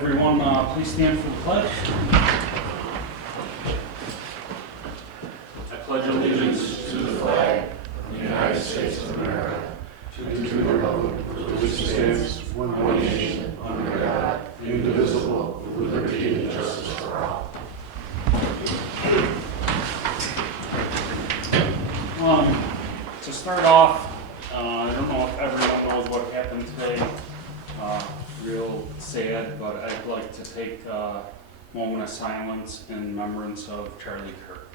Everyone, please stand for the pledge. I pledge allegiance to the flag of the United States of America, to the republic for which it stands, one nation, under God, indivisible, with liberty and justice for all. To start off, I don't know if everyone knows what happened today. Real sad, but I'd like to take a moment of silence in remembrance of Charlie Kirk.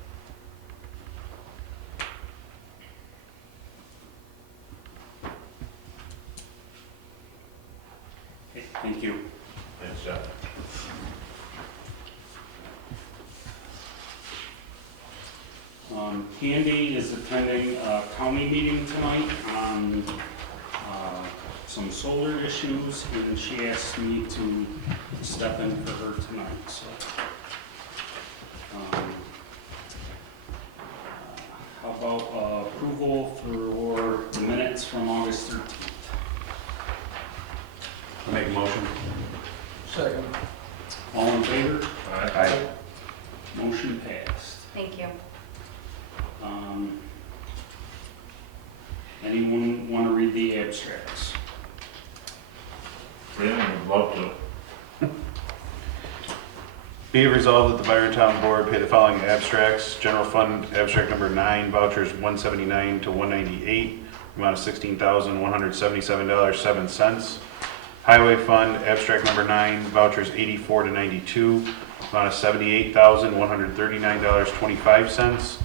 Okay, thank you. Thanks, Jeff. Candy is attending a county meeting tonight on some solar issues, and she asked me to step in for her tonight. So, how about approval for the minutes from August 13th? I'll make a motion. Second. All in favor? Aye. Motion passed. Thank you. Anyone want to read the abstracts? Really, would love to. Be it resolved that the Byron Town Board pay the following abstracts. General Fund Abstract Number 9, vouchers 179 to 198, amount of $16,177.07. Highway Fund Abstract Number 9, vouchers 84 to 92, amount of $78,139.25.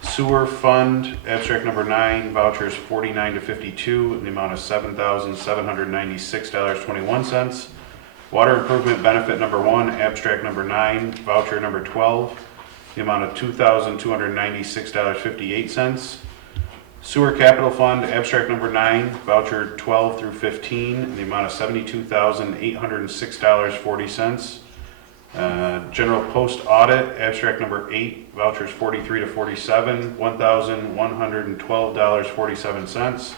Sewer Fund Abstract Number 9, vouchers 49 to 52, in the amount of $7,796.21. Water Improvement Benefit Number 1, Abstract Number 9, voucher Number 12, the amount of $2,296.58. Sewer Capital Fund Abstract Number 9, voucher 12 through 15, in the amount of $72,806.40. General Post Audit Abstract Number 8, vouchers 43 to 47, $1,112.47.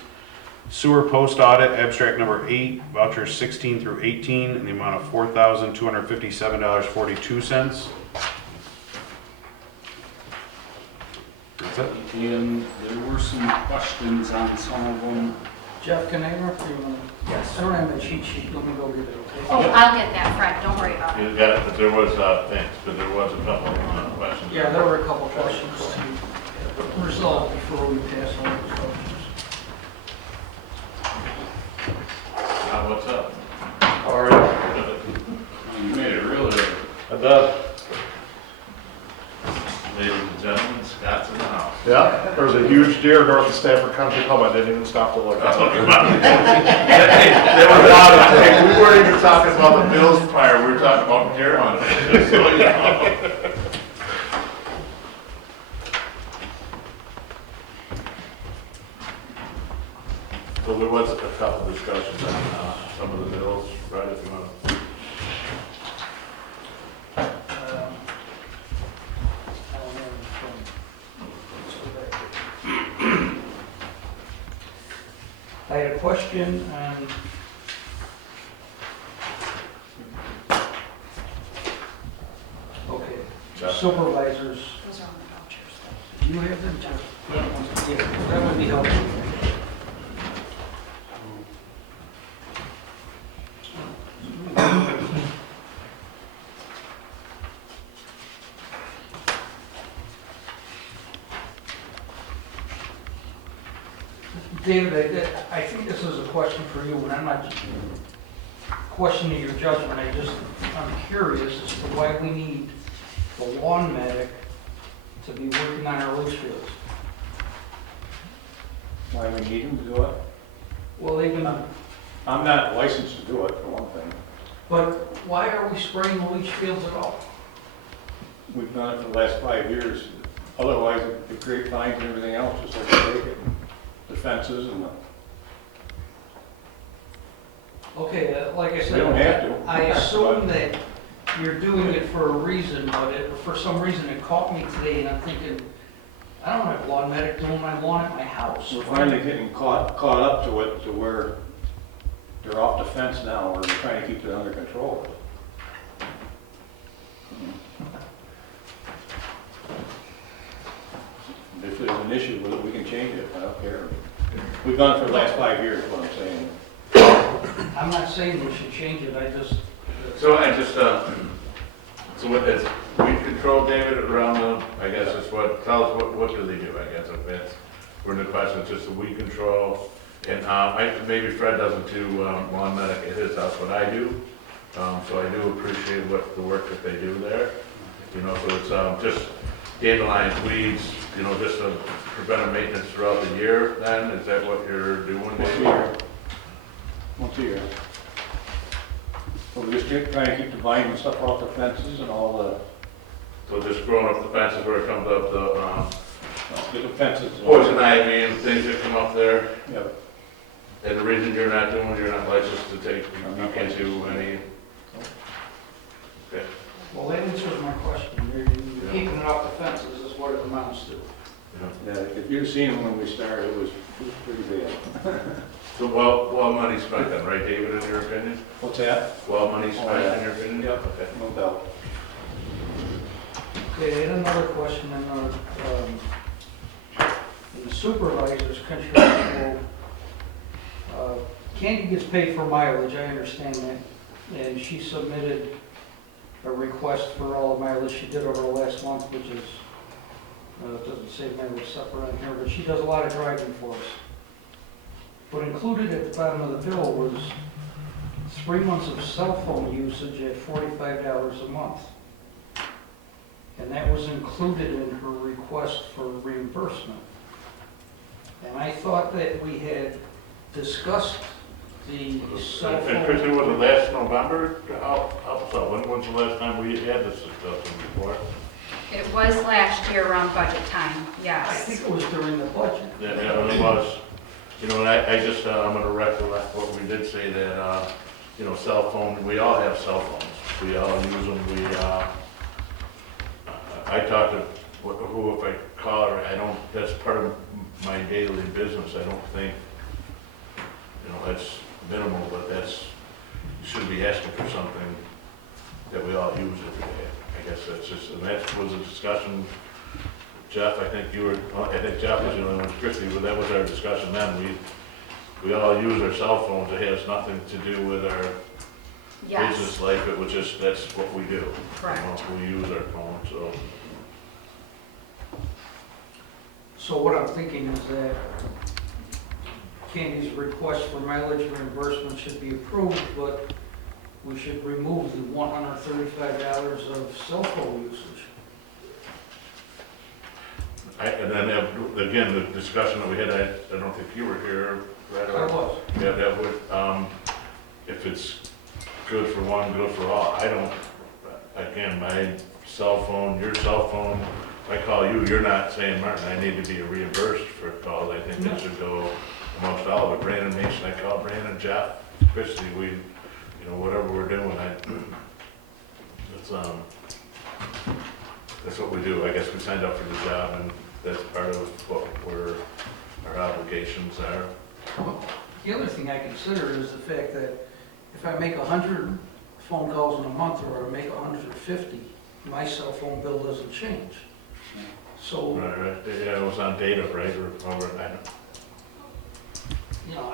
Sewer Post Audit Abstract Number 8, vouchers 16 through 18, in the amount of $4,257.42. That's it. And there were some questions on some of them. Jeff, can I interrupt you? Yes. I don't have a cheat sheet. Let me go get it, okay? Oh, I'll get that, Fred. Don't worry about it. You got it, but there was, thanks, but there was a couple of questions. Yeah, there were a couple questions to resolve before we pass on those questions. Now, what's up? All right, You made it really. I done. Ladies and gentlemen, Scott's in the house. Yeah, there was a huge deer north of Stafford Country Club. I didn't even stop to look at it. They were loud. We weren't even talking about the bills prior, we were talking about deer hunting, just so you know. So there was a couple discussions on some of the bills, right, if you want to. I had a question on supervisors. Those are on the vouchers. Do you have them, Jeff? Yeah, that would be helpful. David, I think this is a question for you, and I'm not questioning your judgment. I'm curious as to why we need the lawn medic to be working on our leach fields. Why we need him to do it? Well, they've been, I'm not licensed to do it, for one thing. but why are we spraying the leach fields at all? We've done it for the last 5 years. Otherwise, it'd create fines and everything else, just like the vacant, the fences and the... Okay, like I said, We don't have to. I assume that you're doing it for a reason, but for some reason it caught me today, and I'm thinking, I don't have a lawn medic doing my lawn at my house. We're finally getting caught up to it, to where they're off the fence now, or we're trying to keep it under control. If there's an issue with it, we can change it, I don't care. We've done it for the last 5 years, is what I'm saying. I'm not saying we should change it, I just, So I just, so what is, weed control, David, around the, I guess is what, tell us what do they do, I guess, if that's, we're in the question, it's just the weed control. And, maybe Fred doesn't do, lawn medic at his house, but I do. So I do appreciate what, the work that they do there. You know, so it's, just dandelions, weeds, you know, just a preventive maintenance throughout the year then? Is that what you're doing? Once a David? year. Once a year. So we just try and keep the vines and stuff off the fences and all the, So just growing up the fences where it comes up the, the fences. poison ivy and things that come up there? Yep. And the reason you're not licensed to take, I'm you not can't do any, okay. well, that answers my question. You're keeping it off the fences is what it amounts to. Yeah, if you'd seen them when we started, it was pretty bad. So well money spent then, right, David, in your opinion? What's that? Well money spent yeah. in your opinion? Yep. Okay. No doubt. Okay, and another question, in the supervisor's contractual, Candy gets paid for mileage, I understand that, and she submitted a request for all the mileage she did over the last month, which is, it doesn't say mileage separate on here, but she does a lot of driving for us. But included at the bottom of the bill was 3 months of cell phone usage at $45 a month. And that was included in her request for reimbursement. And I thought that we had discussed the cell And phone. Christie, was it last November? So when's the last time we had this discussion before? It was last year around budget time, I yes. think it was during the budget. Yeah, it was. You know, and I just, I'm gonna recollect what we did say that, you know, cell phone, we all have cell phones. We all use them, I talked to who, if I call her, I don't, that's part of my daily business. I don't think, you know, that's minimal, but that's, you shouldn't be asking for something that we all use every day. I guess that's just, and that was a discussion, Jeff, I think you were, I think Jeff was the only one, Christie, but that was our discussion then. We all use our cell phones. It has nothing to do with our Yes, business life. It was just, that's what we do. correct. You know, we use our phone, so. So what I'm thinking is that Candy's request for mileage reimbursement should be approved, but we should remove the $135 of cell phone usage. And then, again, the discussion that we had, I don't think you were here, right? I was. Yeah, that would, if it's good for one, good for all, I don't, again, my cell phone, your cell phone, if I call you, you're not saying, Martin, I need to be reimbursed for calls. I think it should go amongst all of it. Brandon Mason, I call Brandon, Jeff, Christie, we, you know, whatever we're doing, that's what we do. I guess we signed up for the job, and that's part of what our obligations are. The other thing I consider is the fact that if I make 100 phone calls in a month or I make 150, my cell phone bill doesn't change. So, Right, yeah, it was on data, right, or over, I don't. you know,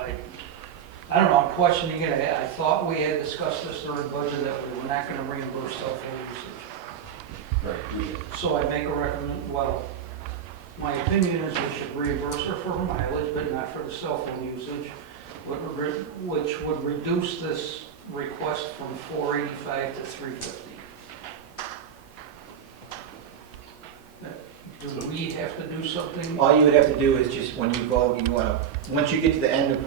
I don't know, I'm questioning it. I thought we had discussed this during budget that we were not going to reimburse cell phone usage. Right. So I make a recommend, well, my opinion is we should reimburse her for her mileage, but not for the cell phone usage, which would reduce this request from $485 to $350. Do we have to do something? All you would have to do is just, when you vote, you want to, once you get to the end of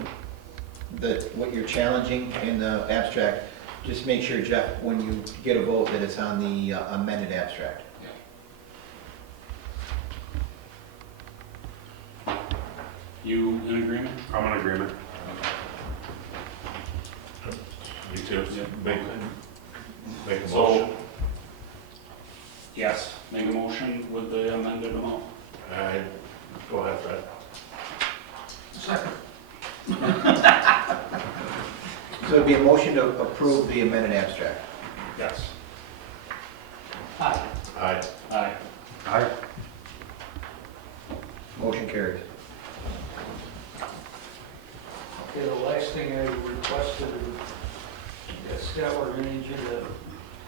what you're challenging in the abstract, just make sure, Jeff, when you get a vote, that it's on the amended abstract. You in agreement? I'm in agreement. You too, make a So- motion. Yes. Make a motion with the amended amount. All right, go ahead, Fred. Second. So it'd be a motion to approve the amended abstract. Yes. Aye. Aye. Aye. Aye. Motion carries. Okay, the last thing I requested, that Scott, we're gonna need you to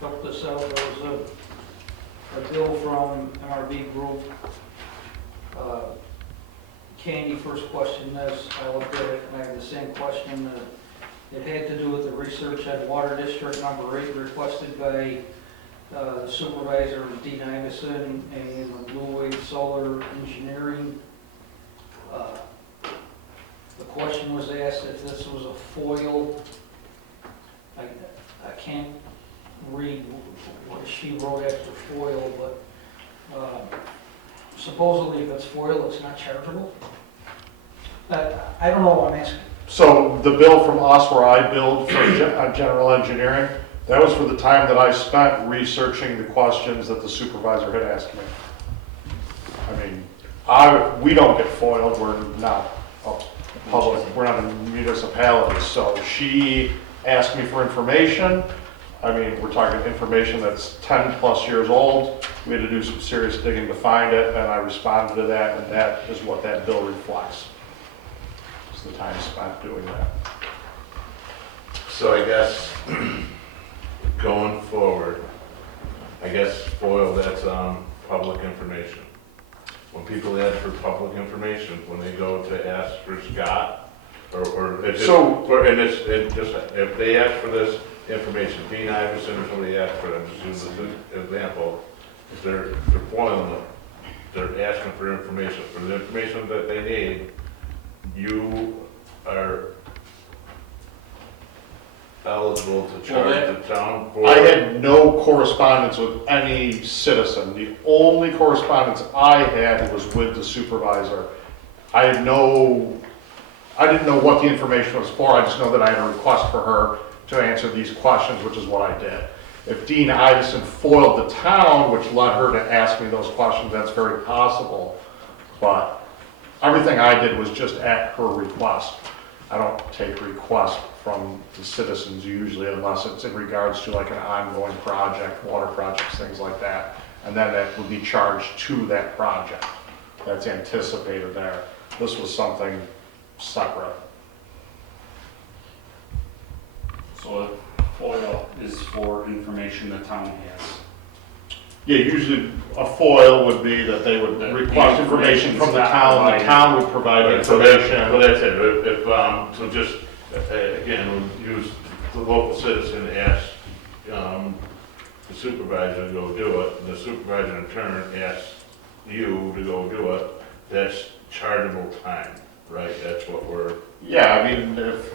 help us out. There was a bill from MRB Group. Candy first questioned this, I looked at it, and I had the same question. It had to do with the research at Water District number 8 requested by Supervisor Dean Iveson and Blue Wave Solar Engineering. The question was asked if this was a foil. I can't read what she wrote after foil, but supposedly if it's foil, it's not chargeable. I don't know what I'm asking. So the bill from us where I billed for general engineering, that was for the time that I spent researching the questions that the supervisor had asked me. I mean, we don't get foiled, we're not a public, we're not a municipality, so she asked me for information. I mean, we're talking information that's 10 plus years old. We had to do some serious digging to find it, and I responded to that, and that is what that bill reflects. It's the time spent doing that. So I guess, going forward, I guess FOIL, that's public information. When people ask for public information, when they go to ask for Scott, or if if they ask for this information, Dean Iverson or somebody asked for them, just use this example, if they're foiling it, they're asking for information. For the information that they need, you are eligible to charge the town for. I had no correspondence with any citizen. The only correspondence I had was with the supervisor. I didn't know what the information was for. I just know that I had a request for her to answer these questions, which is what I did. If Dean Iveson foiled the town, which led her to ask me those questions, that's very possible. But everything I did was just at her request. I don't take requests from the citizens usually unless it's in regards to like an ongoing project, water projects, things like that. And then that would be charged to that project that's anticipated there. This was something separate. So FOIL is for information the town has. Yeah, usually a FOIL would be that they would The request information from the town would provide Well, information. that's it, if, so just, again, we'll use the local citizen asks, the supervisor to go do it, and the supervisor in turn asks you to go do it, that's chargeable time, right? That's what we're. Yeah, I mean, if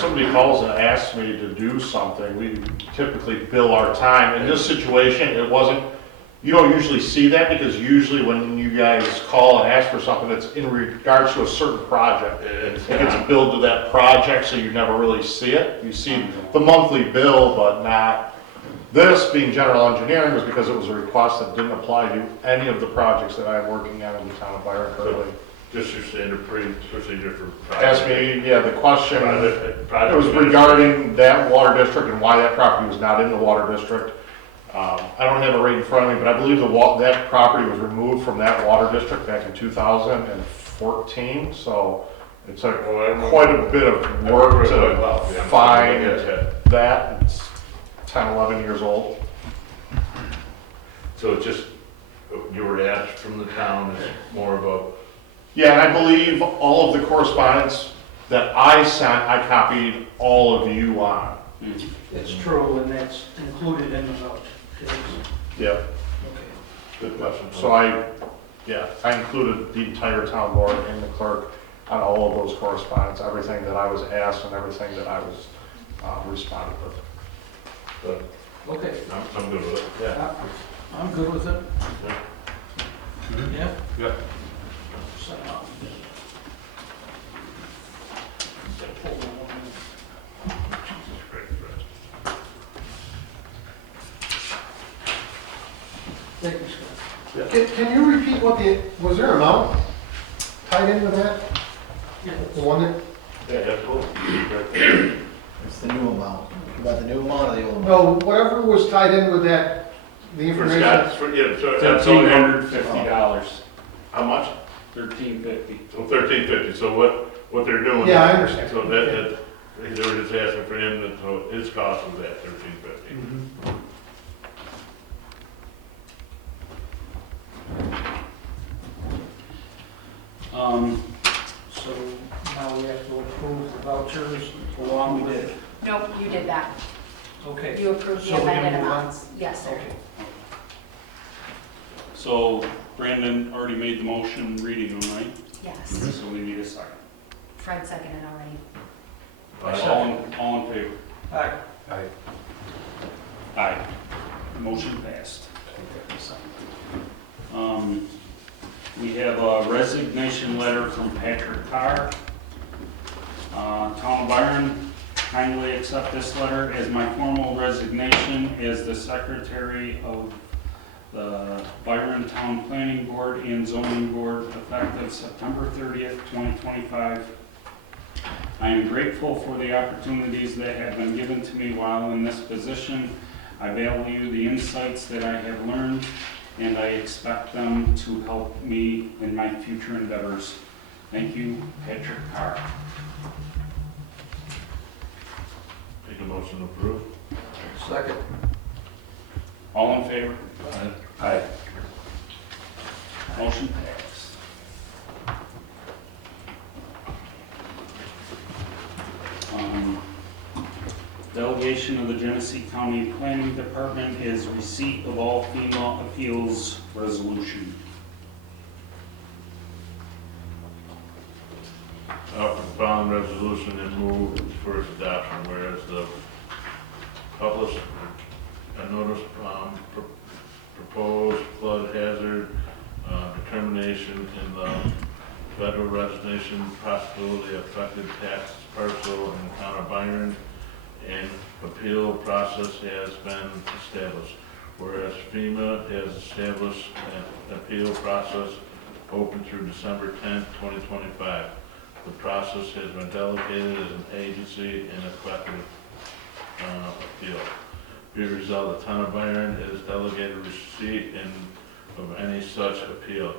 somebody calls and asks me to do something, we typically bill our time. In this situation, it wasn't, you don't usually see that because usually when you guys call and ask for something, it's in regards to a certain project. It gets billed to that project, so you never really see it. You see the monthly bill, but not. This being general engineering was because it was a request that didn't apply to any of the projects that I'm working on in the town of Byron currently. Just your standard procedure for. Ask me, yeah, the question, Private it was regarding that water district and why that property was not in the water district. I don't have it right in front of me, but I believe that property was removed from that water district back in 2014, so it took quite a bit of work to find that. It's 10, 11 years old. So it's just, you were asked from the town, it's more of a. Yeah, and I believe all of the correspondence that I sent, I copied all of you on. It's true, and that's included in the voucher. Yeah. Okay. Good question. So I included the entire town board and the clerk on all of those correspondence, everything that I was asked and everything that I was responded with. But Okay. I'm good with it, yeah. I'm good with it. Yeah? Yeah. Sign off. Thank you, Scott. Can you repeat was there an amount tied in with that? Yeah. The one that, Yeah, that's cool. It's the new amount. About the new amount or the old amount? no, whatever was tied in with that The For information, Scott, so that's only, $1,350. how much? $1,350. So 1350, so what they're doing. yeah, I understand. So that, they were just asking for him, that, so his cost was at 1350. Mhm. So now we have to approve the vouchers along with it. Nope, you did that. Okay. You approved So the we can amended move on? amounts. Yes, sir. Okay. So Brandon already made the motion reading them, right? Yes. So we need a second. Fred seconded already. All in favor? Aye. Aye. Motion passed. We have a resignation letter from Patrick Carr. Town of Byron, kindly accept this letter as my formal resignation as the Secretary of the Byron Town Planning Board and Zoning Board effective September 30th, 2025. I am grateful for the opportunities that have been given to me while in this position. I value the insights that I have learned, and I expect them to help me in my future endeavors. Thank you, Patrick Carr. Take a motion to approve. Second. All in favor? Aye. Motion passed. Delegation of the Genesee County Planning Department is receipt of all FEMA Appeals-Resolution. Offer the following resolution and move for its adoption, whereas the published a notice proposed flood hazard determination in the federal resignation possibility affected tax parcel in the town of Byron, and appeal process has been established. Whereas FEMA has established an appeal process open through December 10th, 2025. The process has been delegated as an agency and a collective appeal. Be it resolved, the town of Byron has delegated receipt of any such appeal.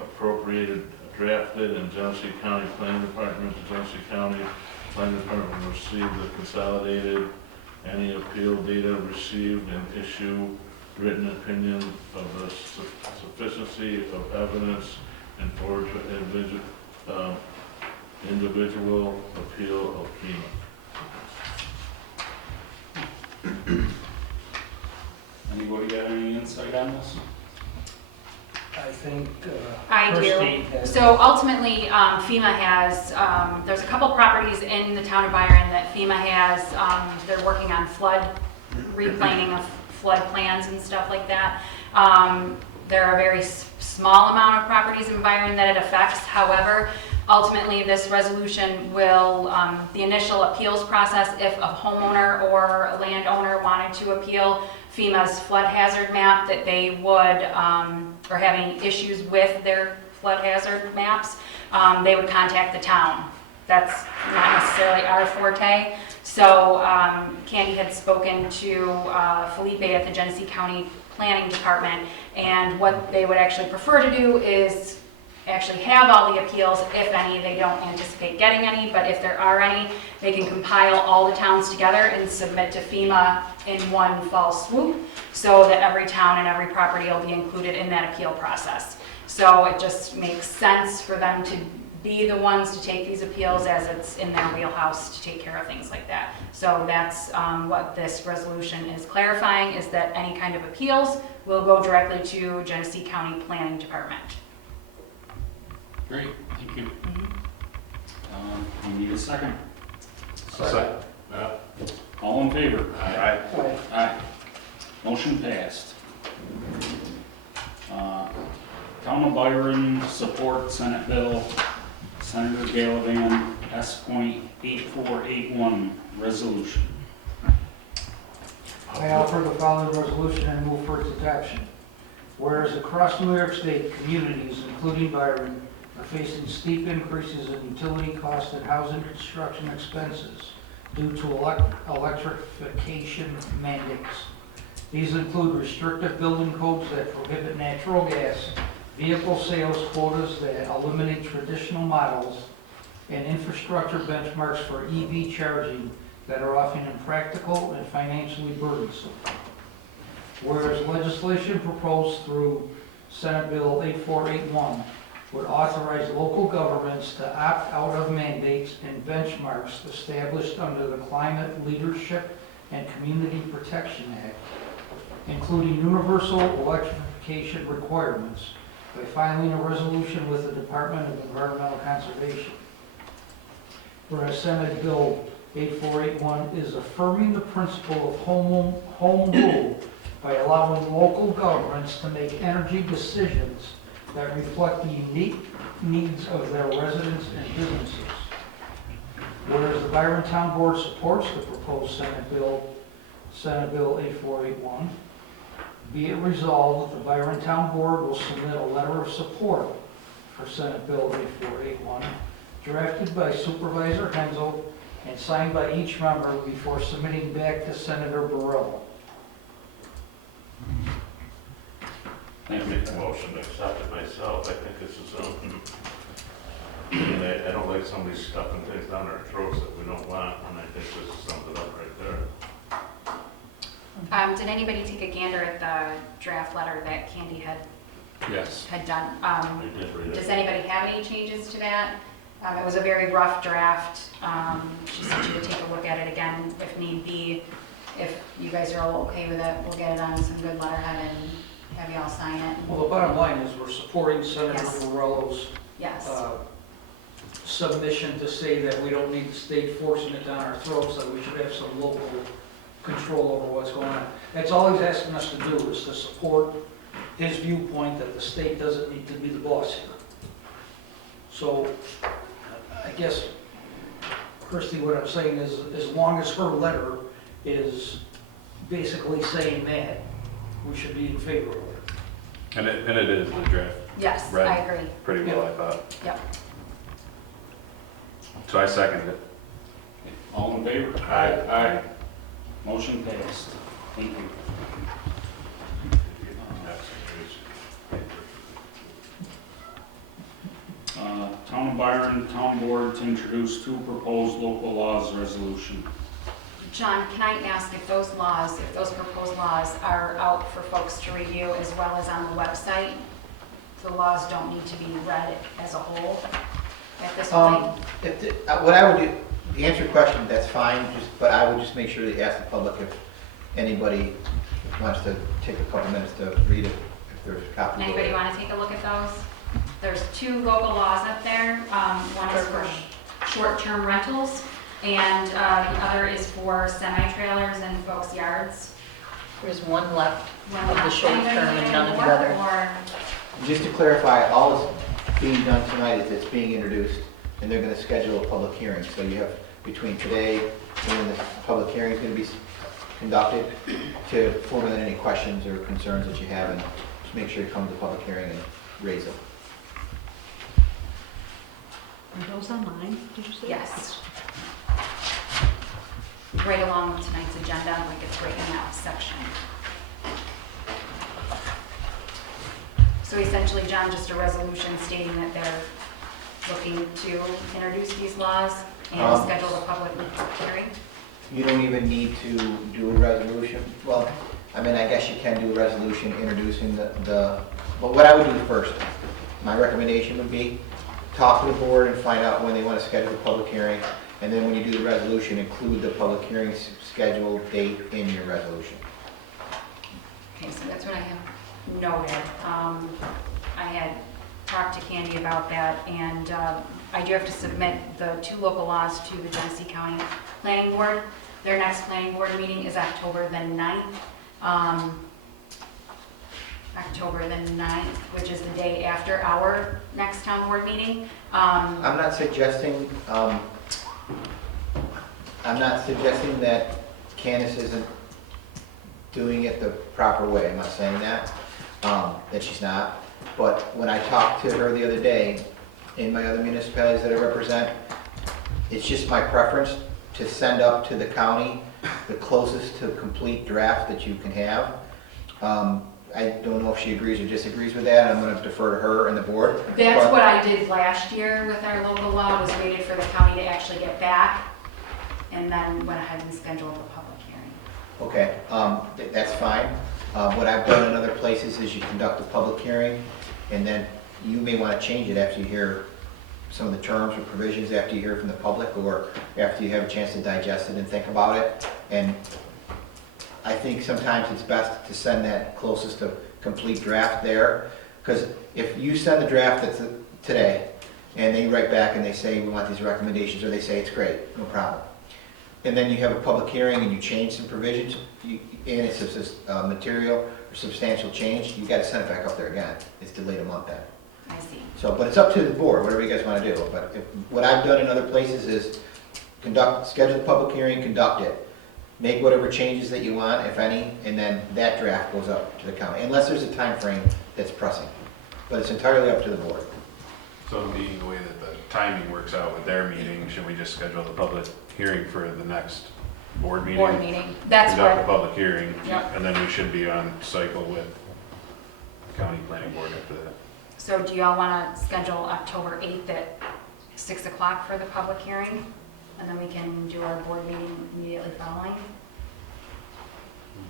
Appropriated, drafted, and Genesee County Planning Department, the Genesee County Planning Department will receive the consolidated, any appeal data received and issue written opinion of the sufficiency of evidence and forward to individual appeal of FEMA. Anybody got any insight on this? I think I do. Christie has. So ultimately, FEMA has, there's a couple properties in the town of Byron that FEMA has, they're working on replaning of flood plans and stuff like that. There are a very small amount of properties in Byron that it affects. However, ultimately, this resolution will, the initial appeals process, if a homeowner or a landowner wanted to appeal FEMA's flood hazard map, that they would, or having issues with their flood hazard maps, they would contact the town. That's not necessarily our forte. So Candy had spoken to Felipe at the Genesee County Planning Department, and what they would actually prefer to do is actually have all the appeals. If any, they don't anticipate getting any, but if there are any, they can compile all the towns together and submit to FEMA in one fell swoop, so that every town and every property will be included in that appeal process. So it just makes sense for them to be the ones to take these appeals, as it's in their wheelhouse to take care of things like that. So that's what this resolution is clarifying, is that any kind of appeals will go directly to Genesee County Planning Department. Great, thank you. We need a second. Second. All in favor? Aye. Aye. Motion passed. Town of Byron support Senate Bill, Senator Gallivan, S.8481 resolution. I offer the following resolution and move for its adoption. Whereas across New York State, communities, including Byron, are facing steep increases in utility costs and housing construction expenses due to electrification mandates. These include restrictive building codes that prohibit natural gas, vehicle sales quotas that eliminate traditional models, and infrastructure benchmarks for EV charging that are often impractical and financially burdensome. Whereas legislation proposed through Senate Bill 8481 would authorize local governments to opt out of mandates and benchmarks established under the Climate Leadership and Community Protection Act, including universal electrification requirements, by filing a resolution with the Department of Environmental Conservation. Whereas Senate Bill 8481 is affirming the principle of home rule by allowing local governments to make energy decisions that reflect the unique needs of their residents and businesses. Whereas the Byron Town Board supports the proposed Senate Bill 8481, be it resolved that the Byron Town Board will submit a letter of support for Senate Bill 8481, drafted by Supervisor Hensel and signed by each member before submitting back to Senator Borrello. I make a motion to accept it myself. I think this is, I don't like somebody stuffing things down our throats that we don't want, and I think this sums it up right there. Did anybody take a gander at the draft letter that Candy had Yes. done? I did read Does it. anybody have any changes to that? It was a very rough draft. She said she would take a look at it again if need be. If you guys are all okay with it, we'll get it on some good letterhead and have you all sign it. Well, the bottom line is we're supporting Senator Yes. Borrello's Yes. submission to say that we don't need the state forcing it down our throats, that we should have some local control over what's going on. That's all he's asking us to do, is to support his viewpoint that the state doesn't need to be the boss here. So, I guess, Christie, what I'm saying is, as long as her letter is basically saying that, we should be in favor of it. And it is the draft, Yes, Right. I agree. pretty well, I thought. Yep. So I seconded it. All in favor? Aye. Motion passed. Thank you. Town of Byron Town Board to introduce 2 proposed local laws resolution. John, can I ask if those proposed laws are out for folks to review as well as on the website? The laws don't need to be read as a whole at this point? What I would do, to answer your question, that's fine, but I would just make sure that you ask the public if anybody wants to take a couple minutes to read it, if there's copies. of it. Anybody want to take a look at those? There's 2 local laws up there. One is for short-term rentals, and the other is for semi-trailers and folks' yards. There's one left One of the last short thing, term and anybody none of the more, other. or- Just to clarify, all that's being done tonight is it's being introduced, and they're gonna schedule a public hearing. So you have between today and when the public hearing is gonna be conducted to formulate any questions or concerns that you have, and just make sure you come to the public hearing and raise them. Are those online, did you say? Yes. Right along with tonight's agenda, like it's right in that section. So essentially, John, just a resolution stating that they're looking to introduce these laws and schedule a public hearing. You don't even need to do a resolution. Well, I mean, I guess you can do a resolution introducing but what I would do first, my recommendation would be, talk to the board and find out when they want to schedule the public hearing, and then when you do the resolution, include the public hearing schedule date in your resolution. Okay, so that's what I have noted. I had talked to Candy about that, and I do have to submit the 2 local laws to the Genesee County Planning Board. Their next planning board meeting is October the 9th. October the 9th, which is the day after our next town board meeting. I'm not suggesting that Candace isn't doing it the proper way. I'm not saying that she's not. But when I talked to her the other day, in my other municipalities that I represent, it's just my preference to send up to the county the closest to complete draft that you can have. I don't know if she agrees or disagrees with that, I'm gonna defer to her and the board. That's But- what I did last year with our local law, was waited for the county to actually get back, and then went ahead and scheduled the public hearing. Okay, that's fine. What I've done in other places is you conduct a public hearing, and then you may want to change it after you hear some of the terms or provisions, after you hear from the public, or after you have a chance to digest it and think about it. And I think sometimes it's best to send that closest to complete draft there, because if you send the draft that's today, and they write back and they say, we want these recommendations, or they say it's great, no problem. And then you have a public hearing and you change some provisions, and it's just material or substantial change, you gotta send it back up there again. It's delayed a month then. I see. So, but it's up to the board, whatever you guys wanna do. But what I've done in other places is schedule the public hearing, conduct it. Make whatever changes that you want, if any, and then that draft goes up to the county, unless there's a time frame that's pressing. But it's entirely up to the board. So being the way that the timing works out with their meeting, should we just schedule the public hearing for the next board meeting? Board meeting, that's Conduct the what, public hearing, Yep. and then we should be on cycle with county planning board after that. so do y'all want to schedule October 8th at 6 o'clock for the public hearing? And then we can do our board meeting immediately following?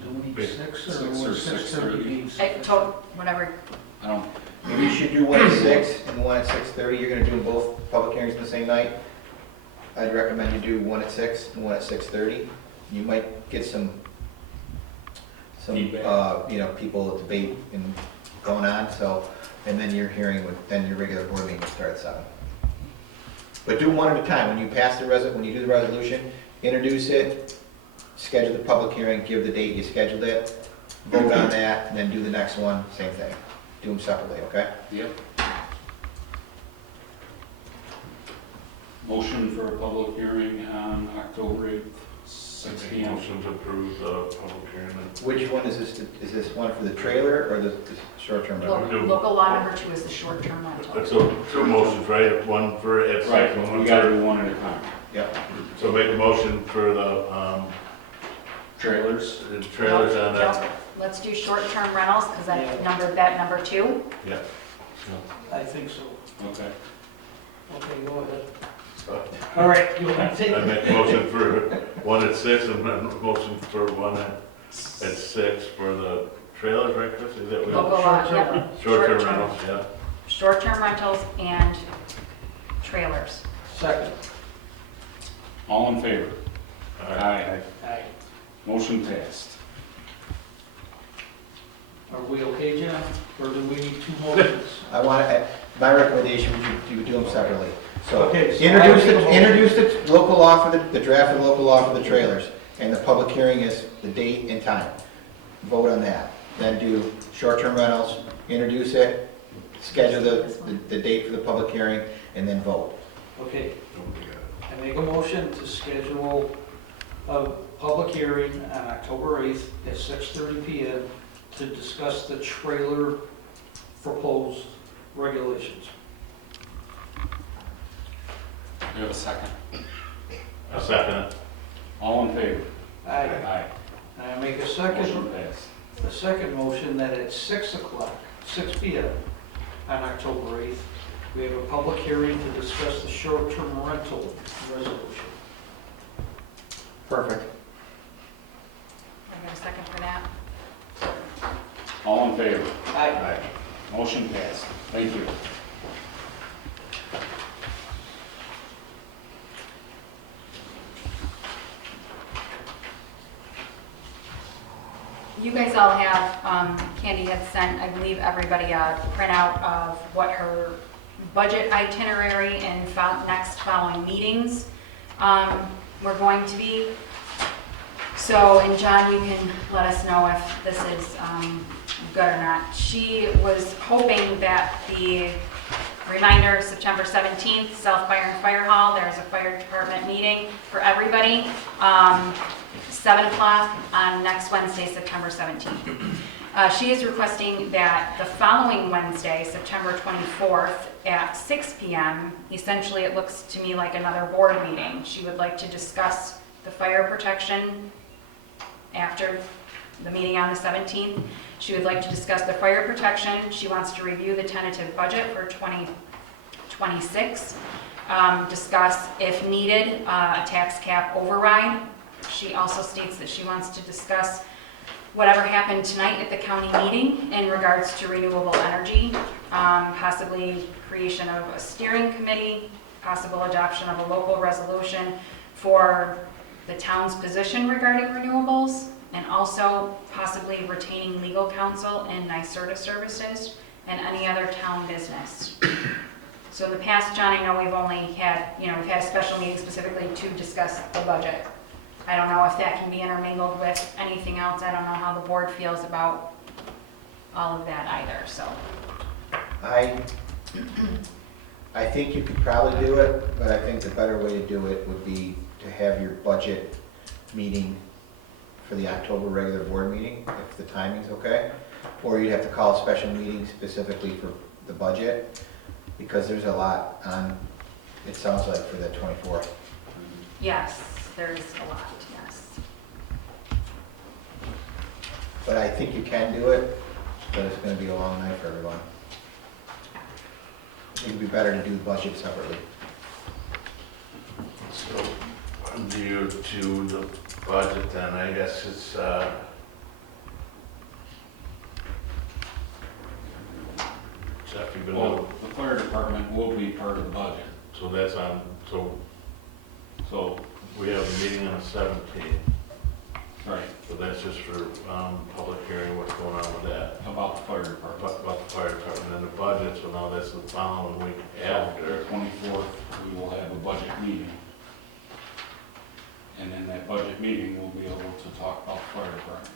Do we need Wait, 6 or 6 or 6:30? Whatever, I don't, Maybe you should do one at 6 and one at 6:30. You're gonna do both public hearings on the same night. I'd recommend you do one at 6 and one at 6:30. You might get some, Feedback. People debate and going on, so, and then your hearing would, then your regular board meeting would start at 7. But do one at a time. When you pass when you do the resolution, introduce it, schedule the public hearing, give the date you scheduled it, vote on that, and then do the next one, same thing. Do them separately, okay? yep. Motion for a public hearing on October 8th, 6 p.m. Motion to approve the public hearing. Which one is this? Is this one for the trailer or the short-term rental? local law number 2 is the short-term rental. That's two motions, right? One for at six Right, and one we gotta for, do one at a time. Yep. so make a motion for the Trailers, trailers on that. Nope. Let's do short-term rentals, because I Yeah. numbered that number 2. Yeah. I think so. okay. Okay, go ahead. All right, you want to take I it? make a motion for one at 6 and then a motion for one at 6 for the trailers, right, Chris? Is that what? Local law, Short-term yep. Short-term rentals, yeah. Short-term rentals and trailers. Second. All in favor? Aye. Aye. Motion passed. Are we okay, John? Or do we need 2 motions? My recommendation would you do them separately. So Okay, so introduce I make a motion. the local law for the draft of the local law for the trailers. And the public hearing is the date and time. Vote on that. Then do short-term rentals, introduce it, schedule the date for the public hearing, and then vote. Okay, I make a motion to schedule a public hearing on October 8th at 6:30 PM to discuss the trailer proposed regulations. We have a second. A second. All in favor? Aye. Aye. And I make a Motion passed. motion that at 6 o'clock, 6 PM on October 8th, we have a public hearing to discuss the short-term rental resolution. Perfect. I got a second for that? All in favor? Aye. Motion passed. Thank you. You guys all have, Candy had sent, I believe, everybody a printout of what her budget itinerary and next following meetings were going to be. So, and John, you can let us know if this is good or not. She was hoping that the reminder, September 17th, South Byron Fire Hall, there's a fire department meeting for everybody. 7 o'clock on next Wednesday, September 17th. She is requesting that the following Wednesday, September 24th at 6 p.m., essentially it looks to me like another board meeting. She would like to discuss the fire protection after the meeting on the 17th. She would like to discuss the fire protection. She wants to review the tentative budget for 2026. Discuss, if needed, a tax cap override. She also states that she wants to discuss whatever happened tonight at the county meeting in regards to renewable energy, possibly creation of a steering committee, possible adoption of a local resolution for the town's position regarding renewables, and also possibly retaining legal counsel and NYSERDA services and any other town business. So in the past, John, I know we've only had, we've had a special meeting specifically to discuss the budget. I don't know if that can be intermingled with anything else. I don't know how the board feels about all of that either, so. I think you could probably do it, but I think the better way to do it would be to have your budget meeting for the October regular board meeting, if the timing's okay. Or you'd have to call a special meeting specifically for the budget, because there's a lot on, it sounds like, for the 24th. Yes, there's a lot, yes. But I think you can do it, but it's gonna be a long night for everyone. It would be better to do the budget separately. So, due to the budget then, I guess it's, Jeff, you've been, Well, the fire department will be part of the budget, so that's on, so so, we have a meeting on the 17th, right, so that's just for, public hearing, what's going on with that. about the fire department. About the fire department and the budget, so now that's the following week The after. 24th, we will have a budget meeting. And in that budget meeting, we'll be able to talk about the fire department.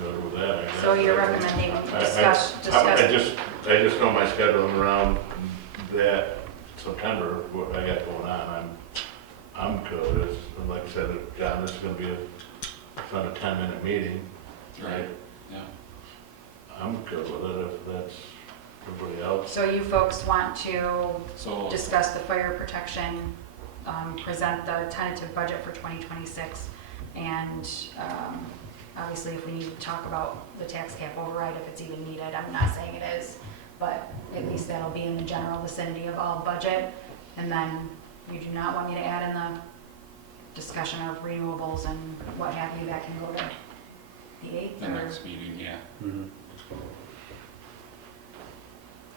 Good with that, I guess. So you're recommending discuss, I just know my schedule and around that September, what I got going on, I'm good. It's, like I said, John, this is gonna be it's not a 10-minute meeting. Right. Yeah. I'm good with it if that's everybody else. So you folks want to So, discuss the fire protection, present the tentative budget for 2026, and obviously if we need to talk about the tax cap override, if it's even needed, I'm not saying it is, but at least that'll be in the general vicinity of all budget. And then you do not want me to add in the discussion of renewables and what have you, that can go to the 8th? the or- next meeting, yeah.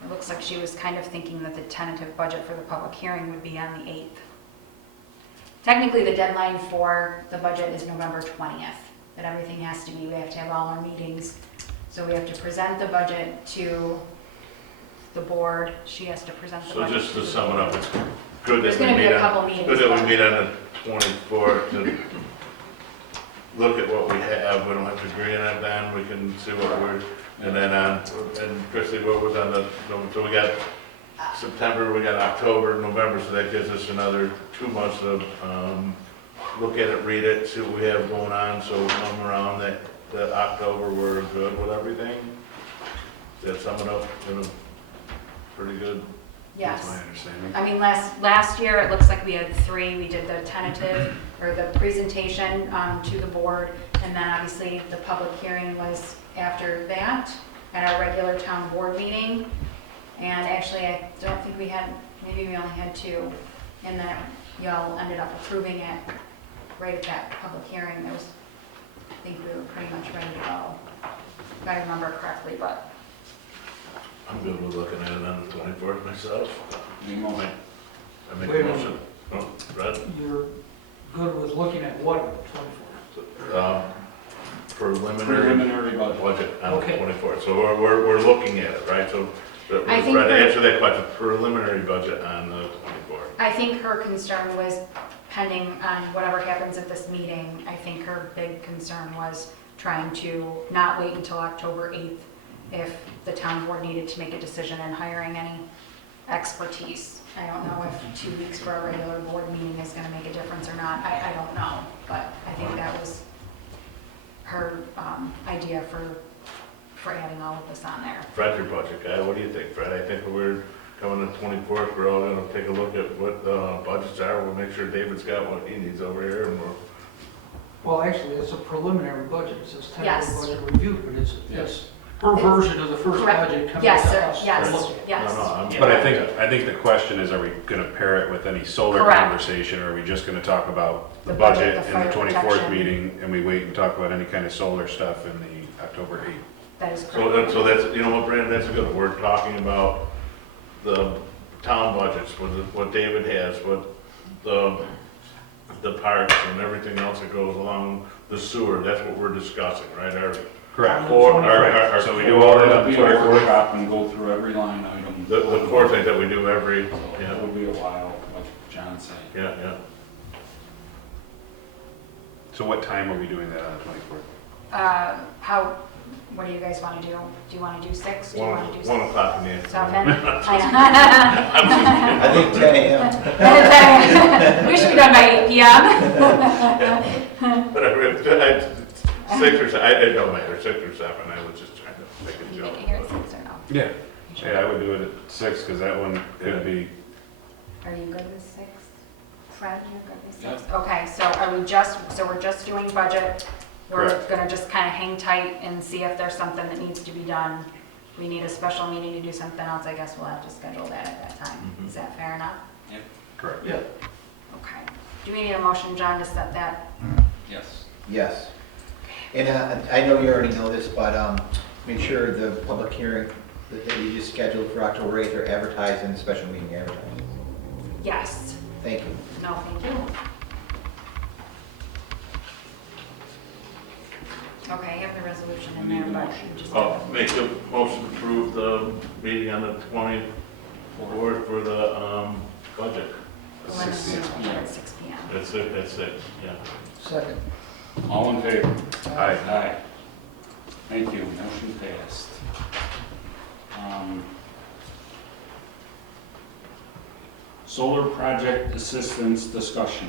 It looks like she was kind of thinking that the tentative budget for the public hearing would be on the 8th. Technically, the deadline for the budget is November 20th, but everything has to be, we have to have all our meetings. So we have to present the budget to the board. She has to present the So budget. just to sum it up, it's good There's that we gonna be meet a on, couple meetings. good that we meet on the 24th to look at what we have. We don't have to agree on it then, we can see what we're, and then and Christie, what was on the, so we got September, we got October, November, so that gives us another 2 months of, look at it, read it, see what we have going on, so we come around that October, we're good with everything. Does that sum it up in a pretty good? Yes. That's my understanding. I mean, last year, it looks like we had 3. We did the tentative, or the presentation to the board, and then obviously the public hearing was after that at our regular town board meeting. And actually, I don't think we had, maybe we only had 2, and then y'all ended up approving it right at that public hearing. It was, I think we were pretty much ready to go, if I remember correctly, but I'm good with looking at it on the 24th myself. Any moment. I make Wait a a motion. Oh, Brad? You're good with looking at what on the 24th? Preliminary Budget. budget on the Okay. 24th. So we're looking at it, right? So, I think Brad, we're- answer that question, preliminary budget on the 24th. I think her concern was pending on whatever happens at this meeting. I think her big concern was trying to not wait until October 8th if the town board needed to make a decision and hiring any expertise. I don't know if 2 weeks for a regular board meeting is gonna make a difference or not. I don't know, but I think that was her idea for adding all of this on there. Fred's your budget guy. What do you think, Fred? I think coming in 24th, we're all gonna take a look at what budgets are, we'll make sure David's got what he needs over here, and we'll, Well, actually, it's a preliminary budget, it says Yes. tentative budget review, but it's Yes. her version of the first Correct. budget coming to Yes, sir, us. to yes, look at. yes. no, I'm. But I think the question is, are we gonna pair it with any solar Correct. conversation, or are we just gonna talk about the The budget, budget the in the fire 24th protection. meeting, and we wait and talk about any kind of solar stuff in the October 8th? That is So, correct. so that's, you know what, Brandon, that's good, we're talking about the town budgets, what David has, what the parks and everything else that goes along the sewer, that's what we're discussing, right, Artie? Correct. Our So we do all that on It'll the be a 24th? workshop and go through every line item. The core thing that we do every, So yeah, It'll be a while, like John said. yeah. So what time are we doing that on the 24th? What do you guys want to do? Do you want to do 6? Do you want to do 1 o'clock in the afternoon. 7? I think 10 a.m. We should be done by 8 p.m. Whatever, if it's 6 or 7, it don't matter, 6 or 7, I was just trying to make a You joke. make it here at 6 or no? Yeah. Yeah, I would do it at 6, because that one could be, Are you good with 6? Fred, you're good with 6? Okay, so we're just doing budget. We're Correct. gonna just kind of hang tight and see if there's something that needs to be done. We need a special meeting to do something else, I guess we'll have to schedule that at that time. Mhm. Is that fair enough? correct. Yeah. Okay. Do we need a motion, John, to set that? Yes. Yes. And I know you already know this, but make sure the public hearing that you just scheduled for October 8th are advertised in the special meeting advertised. Yes. Thank you. No, thank you. Okay, I have the resolution in We need there, the but motion. just. Make the motion to approve the meeting on the 24th for the budget. We're 6 p.m. at 6 p.m. That's it, that's it, yeah. Second. All in favor? Aye. Aye. Thank you, motion passed. Solar project assistance discussion.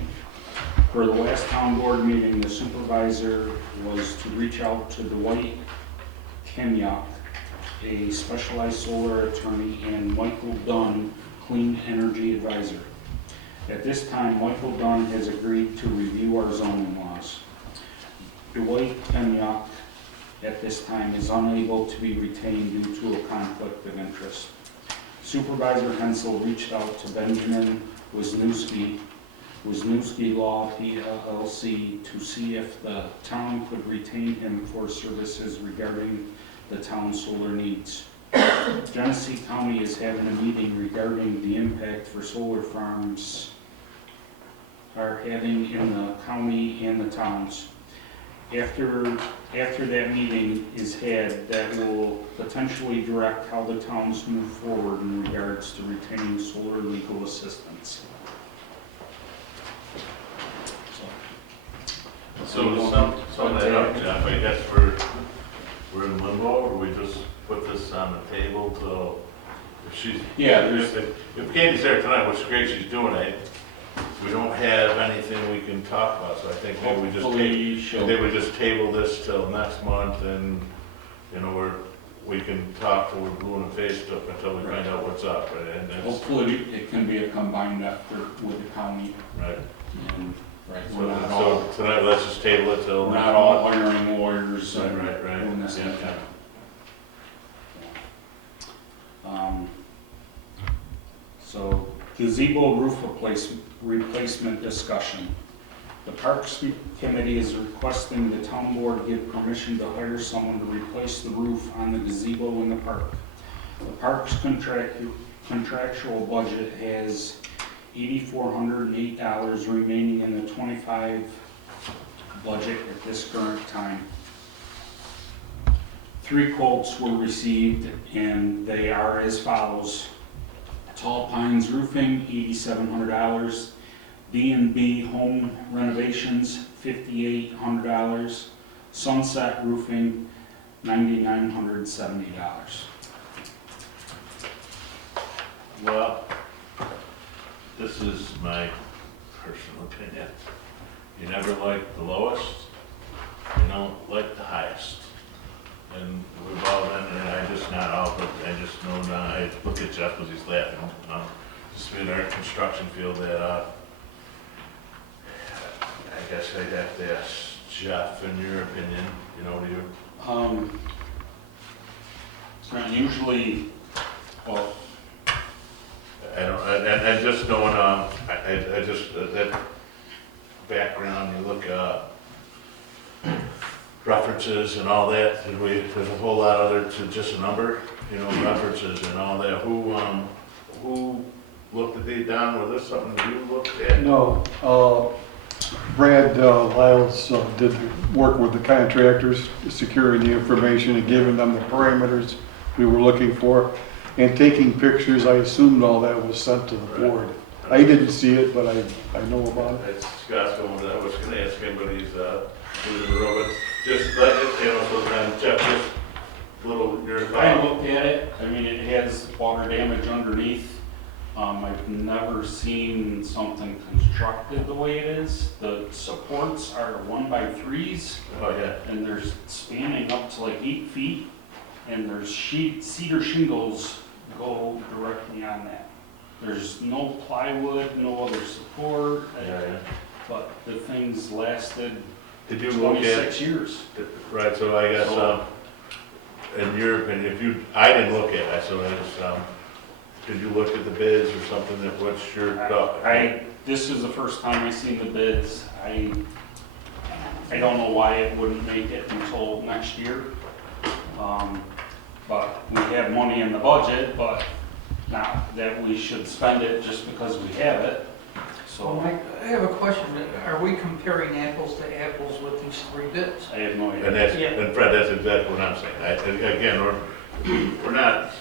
For the last town board meeting, the supervisor was to reach out to Dwight Kenyak, a specialized solar attorney, and Michael Dunn, clean energy advisor. At this time, Michael Dunn has agreed to review our zoning laws. Dwight Kenyak at this time is unable to be retained due to a conflict of interest. Supervisor Hensel reached out to Benjamin Wisniewski Law PLLC to see if the town could retain him for services regarding the town's solar needs. Genesee County is having a meeting regarding the impact for solar farms are having in the county and the towns. After that meeting is had, that will potentially direct how the towns move forward in regards to retaining solar legal assistance. So to sum that up, Jeff, I guess we're in limbo, or we just put this on the table till, if she's, Yeah, if Katie's there tonight, which is great she's doing it, we don't have anything we can talk about, so I think maybe we just hopefully she'll, they would just table this till next month, and, you know, we can talk till we're blue in the face until we find out what's up, right? And that's, hopefully it can be a combined effort with the county. right. And, right, we're not all, So tonight, let's just table it till we're next not all month. hiring lawyers and Right, right, doing this and yeah, that. So gazebo roof replacement discussion. The Parks Committee is requesting the town board give permission to hire someone to replace the roof on the gazebo in the park. The park's contractual budget has $8,408 remaining in the 25 budget at this current time. 3 quotes were received, and they are as follows. Tall Pines Roofing, $8,700. B&B Home Renovations, $5,800. Sunset Roofing, $9,970. Well, this is my personal opinion. You never like the lowest, you don't like the highest. and we've all been, and I just not all, but I just know now, I look at Jeff because he's laughing, just in our construction field that, I guess I'd have to ask Jeff, in your opinion, you know, do you? It's not usually, well, I don't, I just don't, I just, that background, you look, references and all that, and there's a whole lot other to just a number, you know, references and all that. Who looked at these down? Was this something you looked at? No, Brad Lyles did the work with the contractors, securing the information and giving them the parameters we were looking for, and taking pictures. I assumed all that was sent to the board. I didn't see it, but I know about it. It's Scott's going, I was gonna ask him, but he's, in the room, but just let it, you know, so Jeff, just little, your I looked at it, I mean, it has water damage underneath. I've never seen something constructed the way it is. The supports are 1x3s, Oh, yeah. and they're spanning up to like 8 feet, and there's cedar shingles go directly on that. There's no plywood, no other support, Yeah. but the thing's lasted Did you look at, 26 years. right, so I guess, in your opinion, I didn't look at it, so I just, did you look at the bids or something that, what's your thought? This is the first time I've seen the bids. I don't know why it wouldn't make it until next year. But we have money in the budget, but not that we should spend it just because we have it. So So Mike, I have a question. Are we comparing apples to apples with these three bids? I have no idea. And that's, Yeah. and Fred, that's exactly what I'm saying. Again, we're not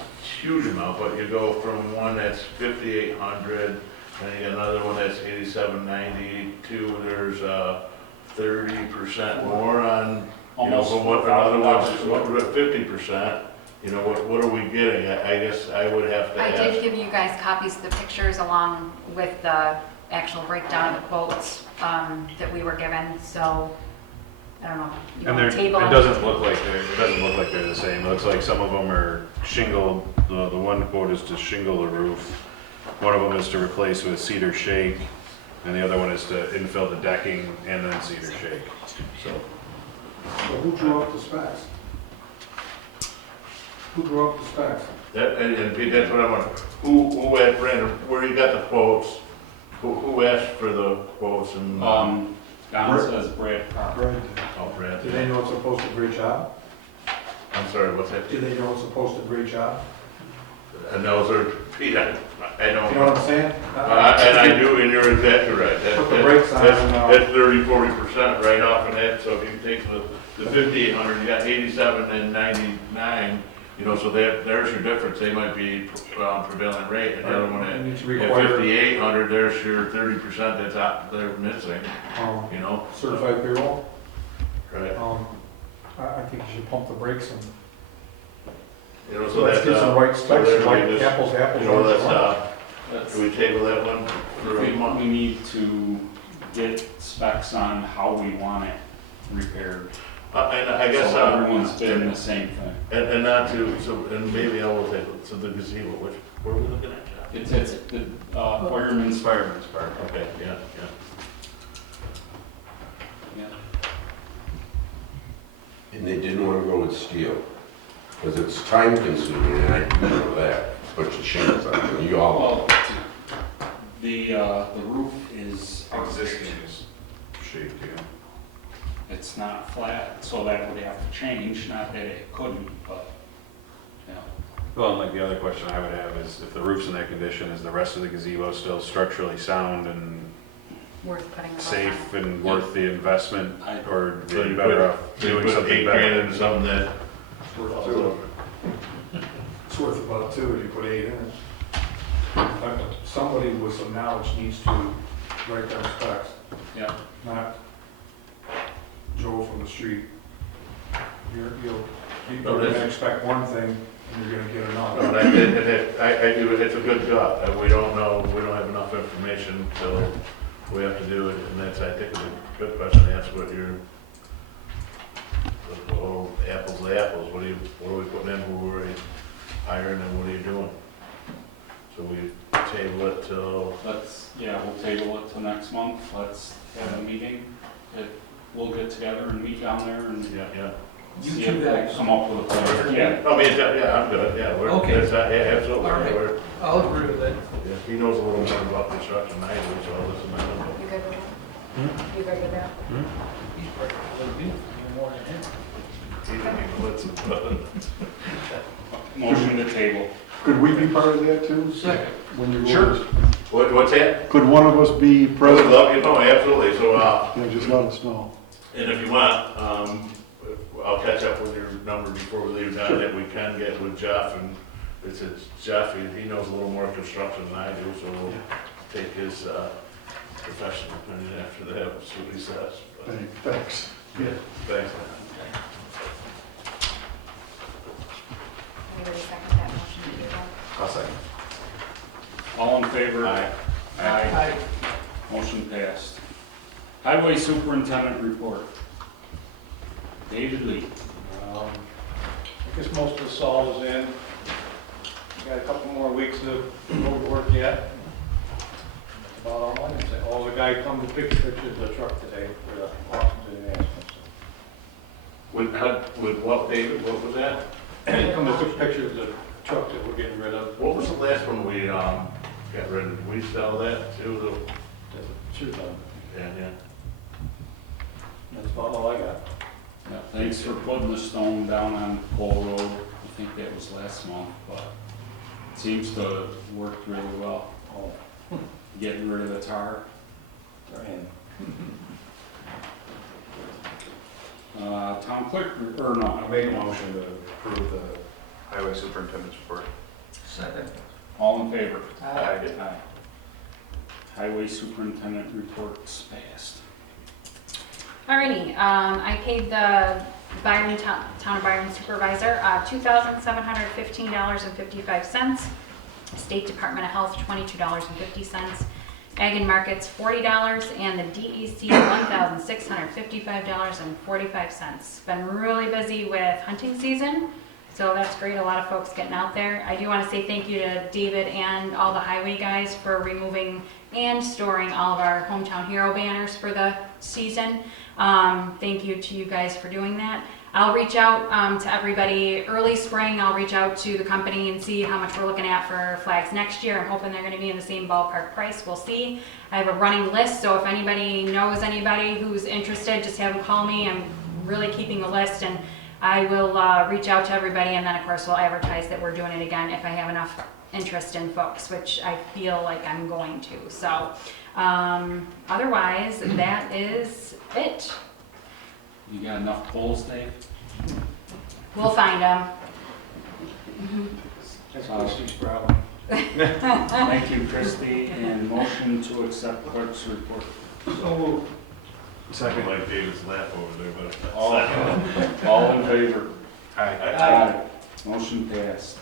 huge amount, but you go from one that's 5,800, and you get another one that's 8,792, there's 30% more on, you know, Almost but what, another one's, $4,000. what, we're at 50%, you know, what are we getting? I guess I would have to I ask. did give you guys copies of the pictures along with the actual breakdown of the quotes that we were given, so I don't know. You And want to table it them? doesn't look like they're the same. It looks like some of them are shingled. The one quote is to shingle the roof. One of them is to replace with cedar shake, and the other one is to infill the decking and then cedar shake. So So who drew up the specs? Who drew up the specs? That, and Pete, that's what I want. Who had, Brandon, where you got the quotes? Who asked for the quotes and? Don says Brad Carr. Brad. Oh, Brad. Do they know it's supposed to great job? I'm sorry, what's that? Do they know it's supposed to great job? And those are, Pete, I don't. You know what I'm saying? And I do, and you're exactly right. Put the brakes on, That's 30-40% right off, and that, so if you take the 5,800, you got 87 and 99, you know, so there's your difference. They might be prevailing rate, and the other one And it's at required 5,800, there's your 30% that's out, they're missing, you know? certified payroll. Right, I think you should pump the brakes and you know, so let's that's, get some right so specs, there we like just, apples to apples. you know, right? let's, do we table that one for I a think month? we need to get specs on how we want it repaired. And I guess, So everyone's bidding the same thing. and not to, so, and maybe I will take, so the gazebo, where are we looking at, John? It's the fireman's park. Okay, yeah. Yeah. And they didn't want to go with steel, because it's time consuming, and I do know that, put your shingles on, and you all, Well, the roof is existing. shake, yeah. It's not flat, so that would have to change, not that it couldn't, but, yeah. Well, and like the other question I would have is if the roof's in that condition, is the rest of the gazebo still structurally sound and Worth putting them safe and worth the investment? Or So are you you better off So you doing put something 8 grand better? into something that, It's worth about two if you put 8 in it. Somebody with some knowledge needs to write down specs, Yeah. not Joe from the street. You're No, gonna that's- expect one thing and you're gonna get no, another. I do, it's a good job, and we don't know, we don't have enough information, so we have to do it, and that's, I think, is a good question to ask what you're, oh, apples to apples, what are we putting in, who are we hiring, and what are you doing? So we table it till, We'll table it till next month. Let's have a meeting. We'll get together and meet down there and yeah. You see two if we'll guys. come up with a plan. Yeah. I mean, yeah, I'm good, yeah, Okay. yeah, absolutely. All right. We're- I'll agree with that. yeah, he knows a little more about construction than I do, so I'll listen to him. You good with that? You good with that? He's practically me, you're more than him. He didn't even listen, but. Motion to table. Could we be part of that too? Second. When you Sure. What's that? Could one of us be President, present? love you, no, absolutely, so, Yeah, just let us know. and if you want, I'll catch up with your number before we leave now, Sure. that we can get with Jeff, and it's Jeff, he knows a little more construction than I do, so we'll take his, professional opinion after that, see what he says. But, Thanks. yeah, thanks. Anybody second that motion to table? I'll second. All in favor? Aye. Aye. Motion passed. Highway Superintendent report. David Lee. I guess most of the salt is in. We got a couple more weeks of road work yet. That's about all I can say. Oh, the guy come to pick pictures of the truck today for the Washington National. With what, David, what was that? He come to pick pictures of the truck that we're getting rid of. What was the last one we, got rid of? Did we sell that too? Sure done. Yeah. That's about all I got. Yeah, thanks for putting the stone down on Cole Road. I think that was last month, but it seems to have worked really well. Oh, Getting rid of the tar. and Town clerk, or no, I'll make a motion to approve the highway superintendent's report. Second. all in favor? Aye. Aye. Highway superintendent reports passed. Alrighty, I paid the Byron, Town of Byron Supervisor, $2,715.55. State Department of Health, $22.50. Ag and Markets, $40, and the DEC, $1,655.45. Been really busy with hunting season, so that's great, a lot of folks getting out there. I do want to say thank you to David and all the highway guys for removing and storing all of our Hometown Hero banners for the season. Thank you to you guys for doing that. I'll reach out to everybody early spring. I'll reach out to the company and see how much we're looking at for flags next year. I'm hoping they're going to be in the same ballpark price. We'll see. I have a running list, so if anybody knows anybody who's interested, just have them call me. I'm really keeping a list, and I will reach out to everybody, and then of course we'll advertise that we're doing it again if I have enough interest in folks, which I feel like I'm going to. So otherwise, that is it. You got enough poles, Dave? We'll find them. that's Christie's problem. Thank you, Christie, and motion to accept clerk's report. So Second like David's laugh over there, but. All in favor? Aye. Motion passed.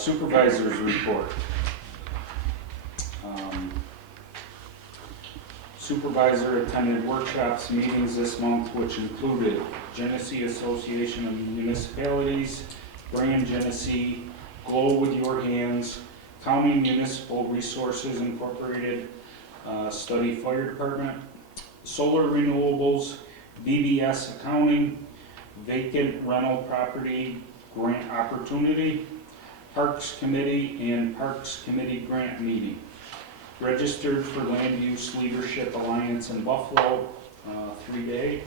Supervisor's report. Supervisor attended workshops, meetings this month, which included Genesee Association of Municipalities, Brand Genesee, Glow with Your Hands, County Municipal Resources Incorporated, Study Fire Department, Solar Renewables, BBS Accounting, Vacant Rental Property Grant Opportunity, Parks Committee and Parks Committee Grant Meeting. Registered for Land Use Leadership Alliance in Buffalo, 3-day.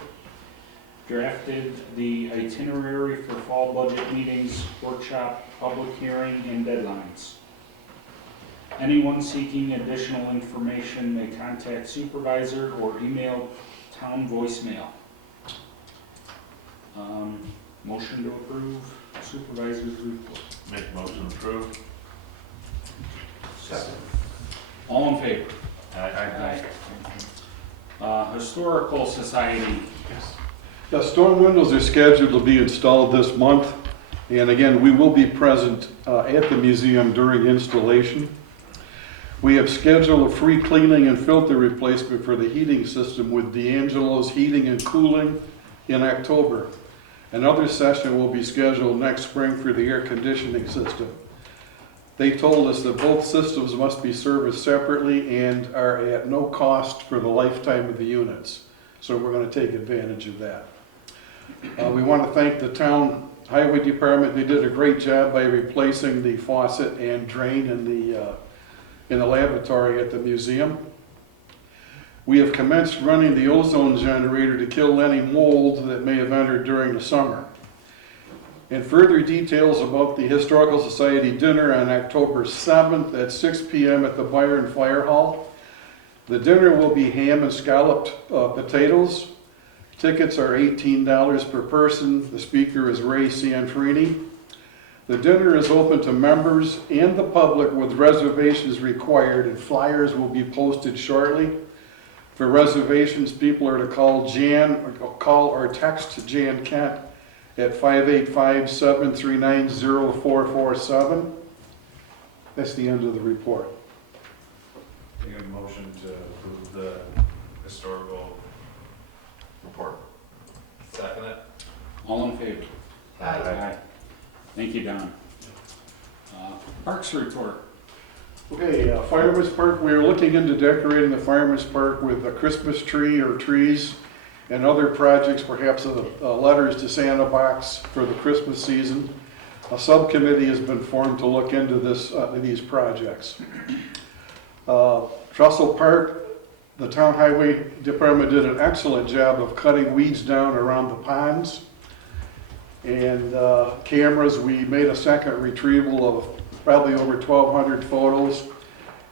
Drafted the itinerary for fall budget meetings, workshop, public hearing, and deadlines. Anyone seeking additional information may contact supervisor or email town voicemail. Motion to approve supervisor's report. Make a motion to approve. Second. All in favor? Aye. Historical Society. The storm windows are scheduled to be installed this month, and again, we will be present at the museum during installation. We have scheduled a free cleaning and filter replacement for the heating system with D'Angelo's Heating and Cooling in October. Another session will be scheduled next spring for the air conditioning system. They told us that both systems must be serviced separately and are at no cost for the lifetime of the units. So we're going to take advantage of that. We want to thank the town highway department. They did a great job by replacing the faucet and drain in the lavatory at the museum. We have commenced running the ozone generator to kill any mold that may have entered during the summer. And further details about the Historical Society dinner on October 7th at 6 p.m. at the Byron Fire Hall. The dinner will be ham and scalloped potatoes. Tickets are $18 per person. The speaker is Ray Sanfrini. The dinner is open to members and the public with reservations required, and flyers will be posted shortly. For reservations, people are to call or text Jan Kent at 585-739-0447. That's the end of the report. Take a motion to approve the historical report. Second it? All in favor? Aye. Thank you, Don. Parks report. Okay, Fireman's Park, we are looking into decorating the Fireman's Park with a Christmas tree or trees and other projects, perhaps a letters to Santa box for the Christmas season. A subcommittee has been formed to look into these projects. Trussell Park, the town highway department did an excellent job of cutting weeds down around the ponds. And cameras, we made a second retrieval of probably over 1,200 photos,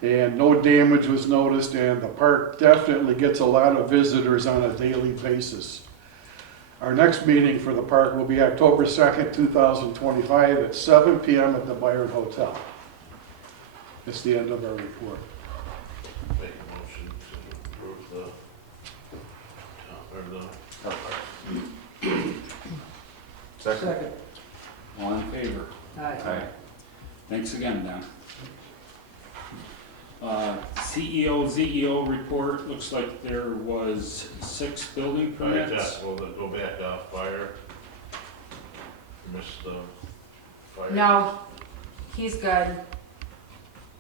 and no damage was noticed, and the park definitely gets a lot of visitors on a daily basis. Our next meeting for the park will be October 2nd, 2025 at 7 p.m. at the Byron Hotel. That's the end of our report. Make a motion to approve the Second. All in favor? Aye. Thanks again, Don. CEO, ZEO report, looks like there was 6 building permits. Jeff, will it go back off fire? Missed the fire? No, he's good.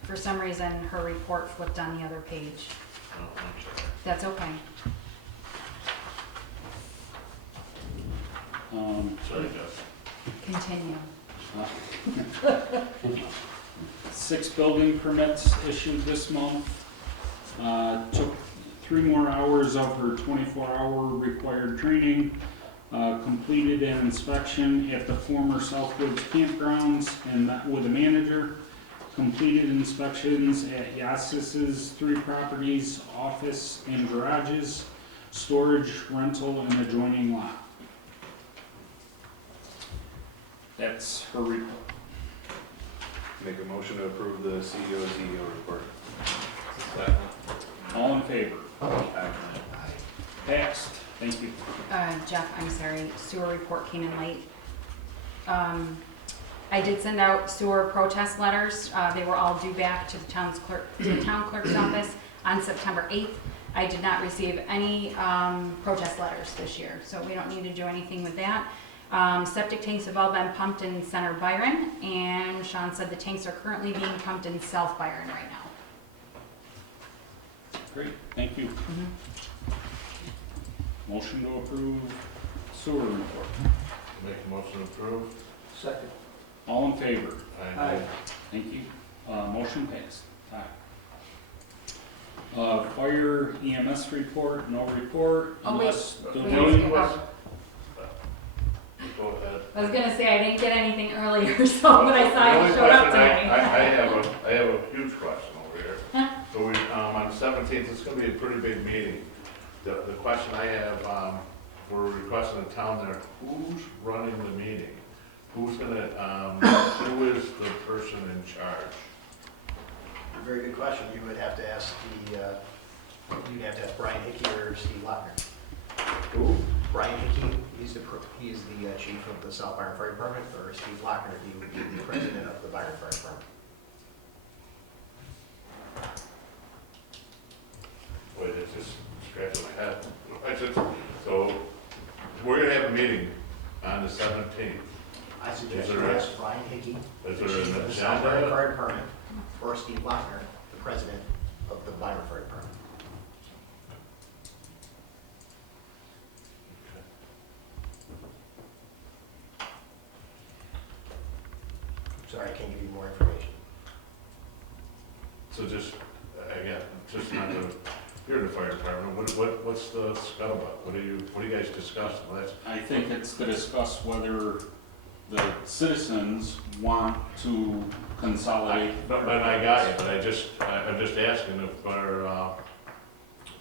For some reason, her report flipped on the other page. Oh, I'm sorry. That's okay. Sorry, Jeff. Continue. 6 building permits issued this month. Took 3 more hours of her 24-hour required training. Completed an inspection at the former Southwoods campgrounds and met with the manager. Completed inspections at Yassis's 3 properties, office and garages, storage, rental, and adjoining lot. That's her report. Make a motion to approve the CEO ZEO report. Second. All in favor? Aye. Passed. Thank you. Jeff, I'm sorry, sewer report came in late. I did send out sewer protest letters. They were all due back to the town clerk's office on September 8th. I did not receive any protest letters this year, so we don't need to do anything with that. Septic tanks have all been pumped in Center Byron, and Sean said the tanks are currently being pumped in South Byron right now. Great, thank you. Motion to approve sewer report. Make a motion to approve? Second. All in favor? Aye. Thank you. Motion passed. Aye. Fire EMS report, no report. Oh, wait. Unless the Wait. The only question. Go ahead. I was gonna say, I didn't get anything earlier, so when I saw The you only showed up question tonight. I have a huge question over here. So we, on the 17th, it's gonna be a pretty big meeting. The question I have, we're requesting the town there, who's running the meeting? Who's gonna, who is the person in charge? Very good question. You would have to ask you'd have to ask Brian Hickey or Steve Lochner. Who? Brian Hickey, he's the chief of the South Byron Fire Department, or Steve Lochner, he would be the president of the Byron Fire Department. Wait, it's just scratching my head. So, we're gonna have a meeting on the 17th. I suggest Is you there a- ask Ryan Hickey, Is the there chief an of the South Byron agenda? Fire Department, or Steve Lochner, the president of the Byron Fire Department. Sorry, I can't give you more information. So just, again, just not the, you're in the fire department, what's the scuttlebutt? What do you guys discuss? Well, that's, I think it's to discuss whether the citizens want to consolidate. but I got you, but I'm just asking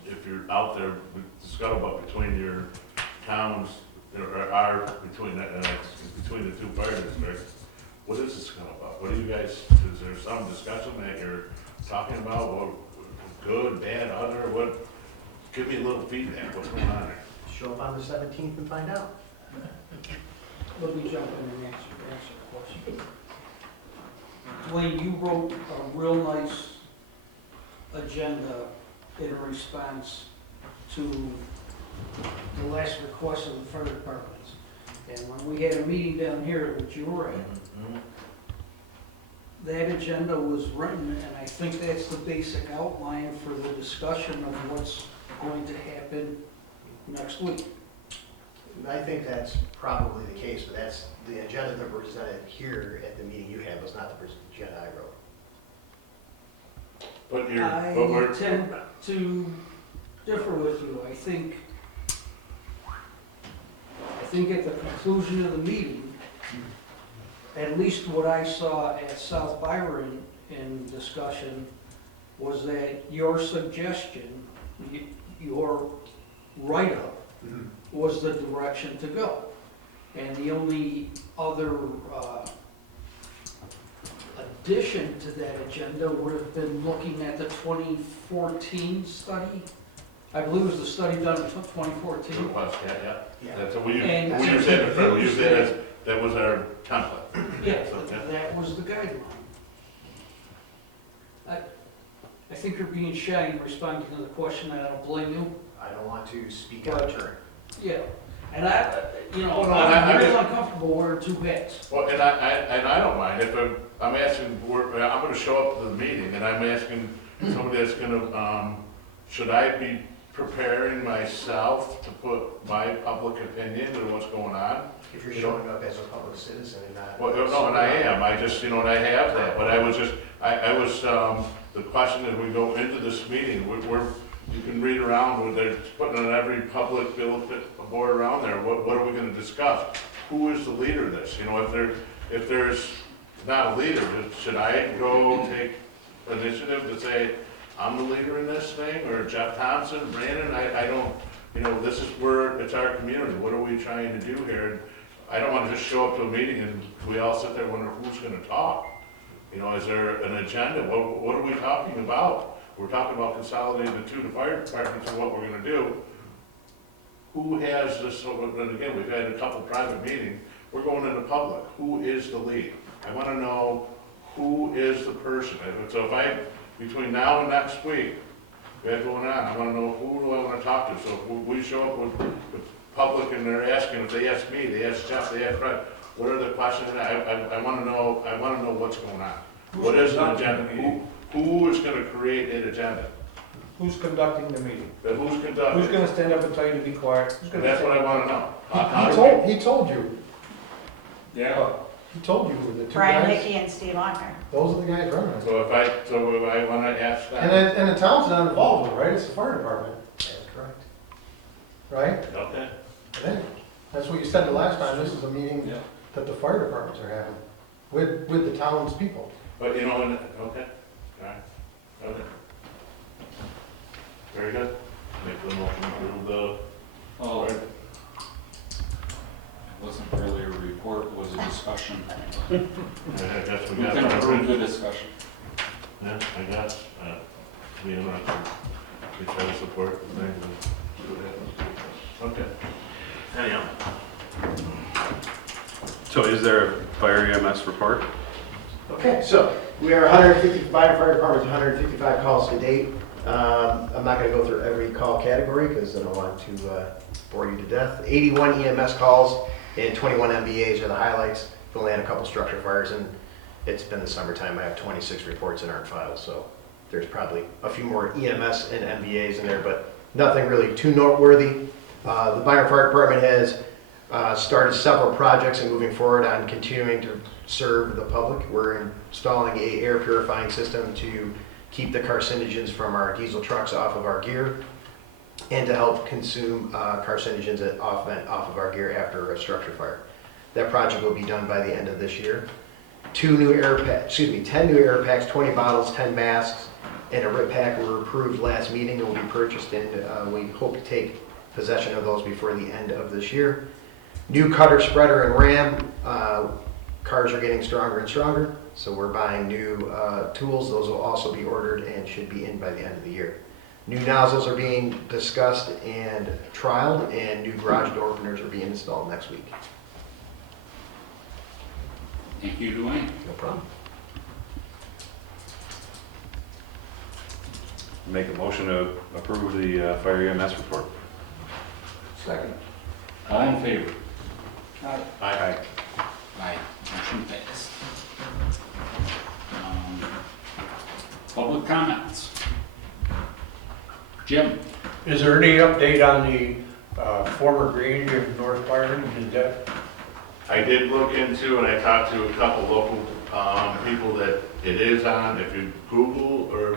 if you're out there, with the scuttlebutt between your towns, between the two fire districts, what is the scuttlebutt? What do you guys, is there some discussion that you're talking about, what, good, bad, other, what? Give me a little feedback, what's going on there? Show up on the 17th and find out. Let me jump in and answer the question. Dwayne, you wrote a real nice agenda in response to the last request of the fire departments. And when we had a meeting down here, which you were at, that agenda was written, and I think that's the basic outline for the discussion of what's going to happen next week. I think that's probably the case, but that's the agenda that was presented here at the meeting you had was not the agenda I wrote. But I tend to differ with you. I think at the conclusion of the meeting, at least what I saw at South Byron in discussion was that your suggestion, your write-up was the direction to go. And the only other addition to that agenda would have been looking at the 2014 study. I believe it was the study done in 2014. Yeah. That's what we use, And- we use that as, that was our template. Yeah, So, yeah. that was the guideline. I think you're being shy in responding to the question, and I don't blame you. I don't want to speak out of turn. Yeah, and I'm I'm real just- uncomfortable wearing two hats. Well, and I don't mind, if I'm asking, I'm gonna show up to the meeting, and I'm asking somebody that's gonna, should I be preparing myself to put my public opinion to what's going on? If you're showing up as a public citizen and not. Well, no, and I am, I just, and I have that, but I was just, I was, the question as we go into this meeting, you can read around, what they're putting on every public board around there, what are we gonna discuss? Who is the leader of this? If there's not a leader, should I go take initiative to say, I'm the leader in this thing, or Jeff Thompson, Brandon, I don't, this is where, it's our community, what are we trying to do here? I don't wanna just show up to a meeting and we all sit there wondering who's gonna talk. Is there an agenda? What are we talking about? We're talking about consolidating the two fire departments and what we're gonna do. Who has this, and again, we've had a couple private meetings, we're going into public. Who is the lead? I wanna know who is the person. So between now and next week, we have going on, I wanna know who do I wanna talk to. So if we show up with the public and they're asking, if they ask me, they ask Jeff, they ask Fred, what are the questions? I wanna know what's going on. What is the agenda? Who is gonna create an agenda? Who's conducting the meeting? Who's Who's conducting? gonna stand up and tell you to be quiet? Who's And gonna that's say- what I wanna know. He told you. Yeah. He told you who the two Brian guys, Hickey and Steve Lochner. those are the guys running it. So if I wanna ask And that, the town's not involved with it, right? It's the fire department, That's correct. right? okay, I think. That's what you said the last time. This is a meeting Yeah. that the fire departments are having with the town's people. but okay, all right, okay. Very good. Make the motion to approve the, Oh, it wasn't really a report, it was a discussion. I guess we We got. can approve the discussion. Yeah, I guess, we try to support the thing, and see what happens. Okay. Anyhow, So is there a fire EMS report? Okay, so we are 150, Byron Fire Department's 155 calls to date. I'm not gonna go through every call category because I don't want to bore you to death. 81 EMS calls and 21 MVAs are the highlights. We only had a couple structure fires, and it's been the summertime. I have 26 reports in our files, so there's probably a few more EMS and MVAs in there, but nothing really too noteworthy. The Byron Fire Department has started several projects and moving forward on continuing to serve the public. We're installing a air purifying system to keep the carcinogens from our diesel trucks off of our gear and to help consume carcinogens off of our gear after a structure fire. That project will be done by the end of this year. 10 new air packs, 20 bottles, 10 masks, and a RIP pack were approved last meeting and will be purchased, and we hope to take possession of those before the end of this year. New cutter, spreader, and ram. Cars are getting stronger and stronger, so we're buying new tools. Those will also be ordered and should be in by the end of the year. New nozzles are being discussed and trialed, and new garage door openers are being installed next week. Thank you, Dwayne. No problem. Make a motion to approve the fire EMS report. Second. All in favor? Aye. Aye. Motion passed. Public comments. Jim? Is there any update on the former Grange of North Byron? Is that, I did look into, and I talked to a couple local people that it is on, if you Google or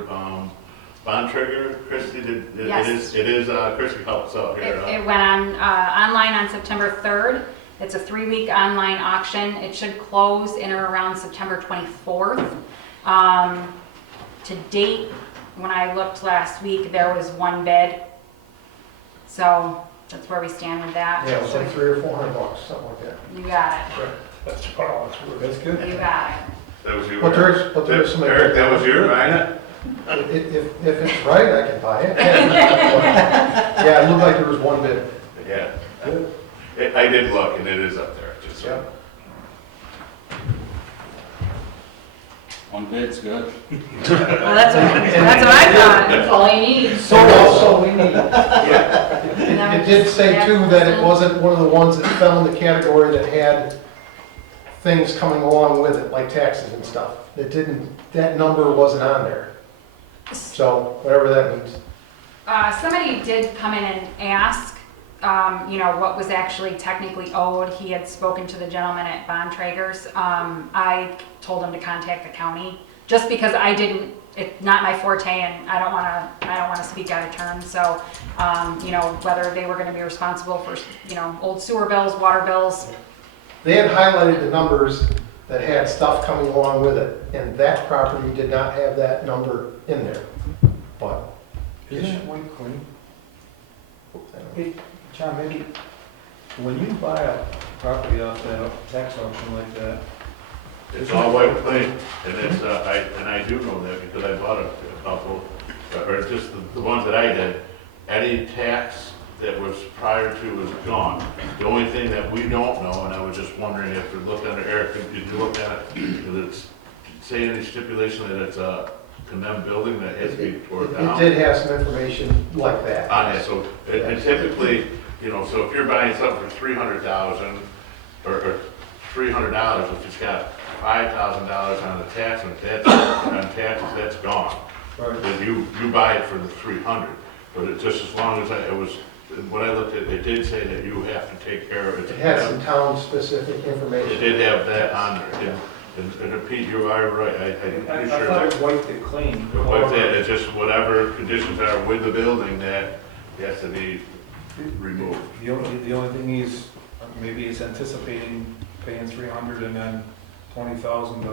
Bontrager, Christie, Yes. it is, Christie helps out here. It went on, online on September 3rd. It's a 3-week online auction. It should close in or around September 24th. To date, when I looked last week, there was one bid. So that's where we stand with that. yeah, it was like $300 or $400, something like that. You got it. That's about all it's worth. That's good. You got it. That was you. But there's some. Eric, that was you buying it? If it's right, I can buy it. Yeah, it looked like there was one bid. Yeah. Good. I did look, and it is up there, just so. Yeah. One bid's good. Well, that's what I thought. That's all you need. So also we need, Yeah. it did say too that it wasn't one of the ones that fell in the category that had things coming along with it, like taxes and stuff. It didn't, that number wasn't on there. So whatever that means. Somebody did come in and ask, what was actually technically owed. He had spoken to the gentleman at Bontrager's. I told him to contact the county, just because it's not my forte, and I don't wanna speak out of turn. So, whether they were gonna be responsible for, old sewer bills, water bills. They had highlighted the numbers that had stuff coming along with it, and that property did not have that number in there. But Isn't it one clean? Hey, John, maybe, when you buy a property off that tax auction like that, It's all white clean, and it's, I do know that because I bought a couple, or just the ones that I did. Any tax that was prior to is gone. The only thing that we don't know, and I was just wondering if you looked under Eric, did you look at it, did it say any stipulation that it's a condemned building that has to be torn down? it did have some information like that. On it, so, and typically, so if you're buying something for $300,000, or $300, if it's got $5,000 on the tax, and taxes, that's gone. right, Then you buy it for the 300, but it just as long as when I looked at it, it did say that you have to take care of it. It had some town-specific information. It did have that on there, yeah. And Pete, you are right, I'm I pretty sure thought that, it wiped it clean. but that, it's just whatever conditions are with the building that has to be removed. The only thing is, maybe it's anticipating paying 300 and then 20,000 to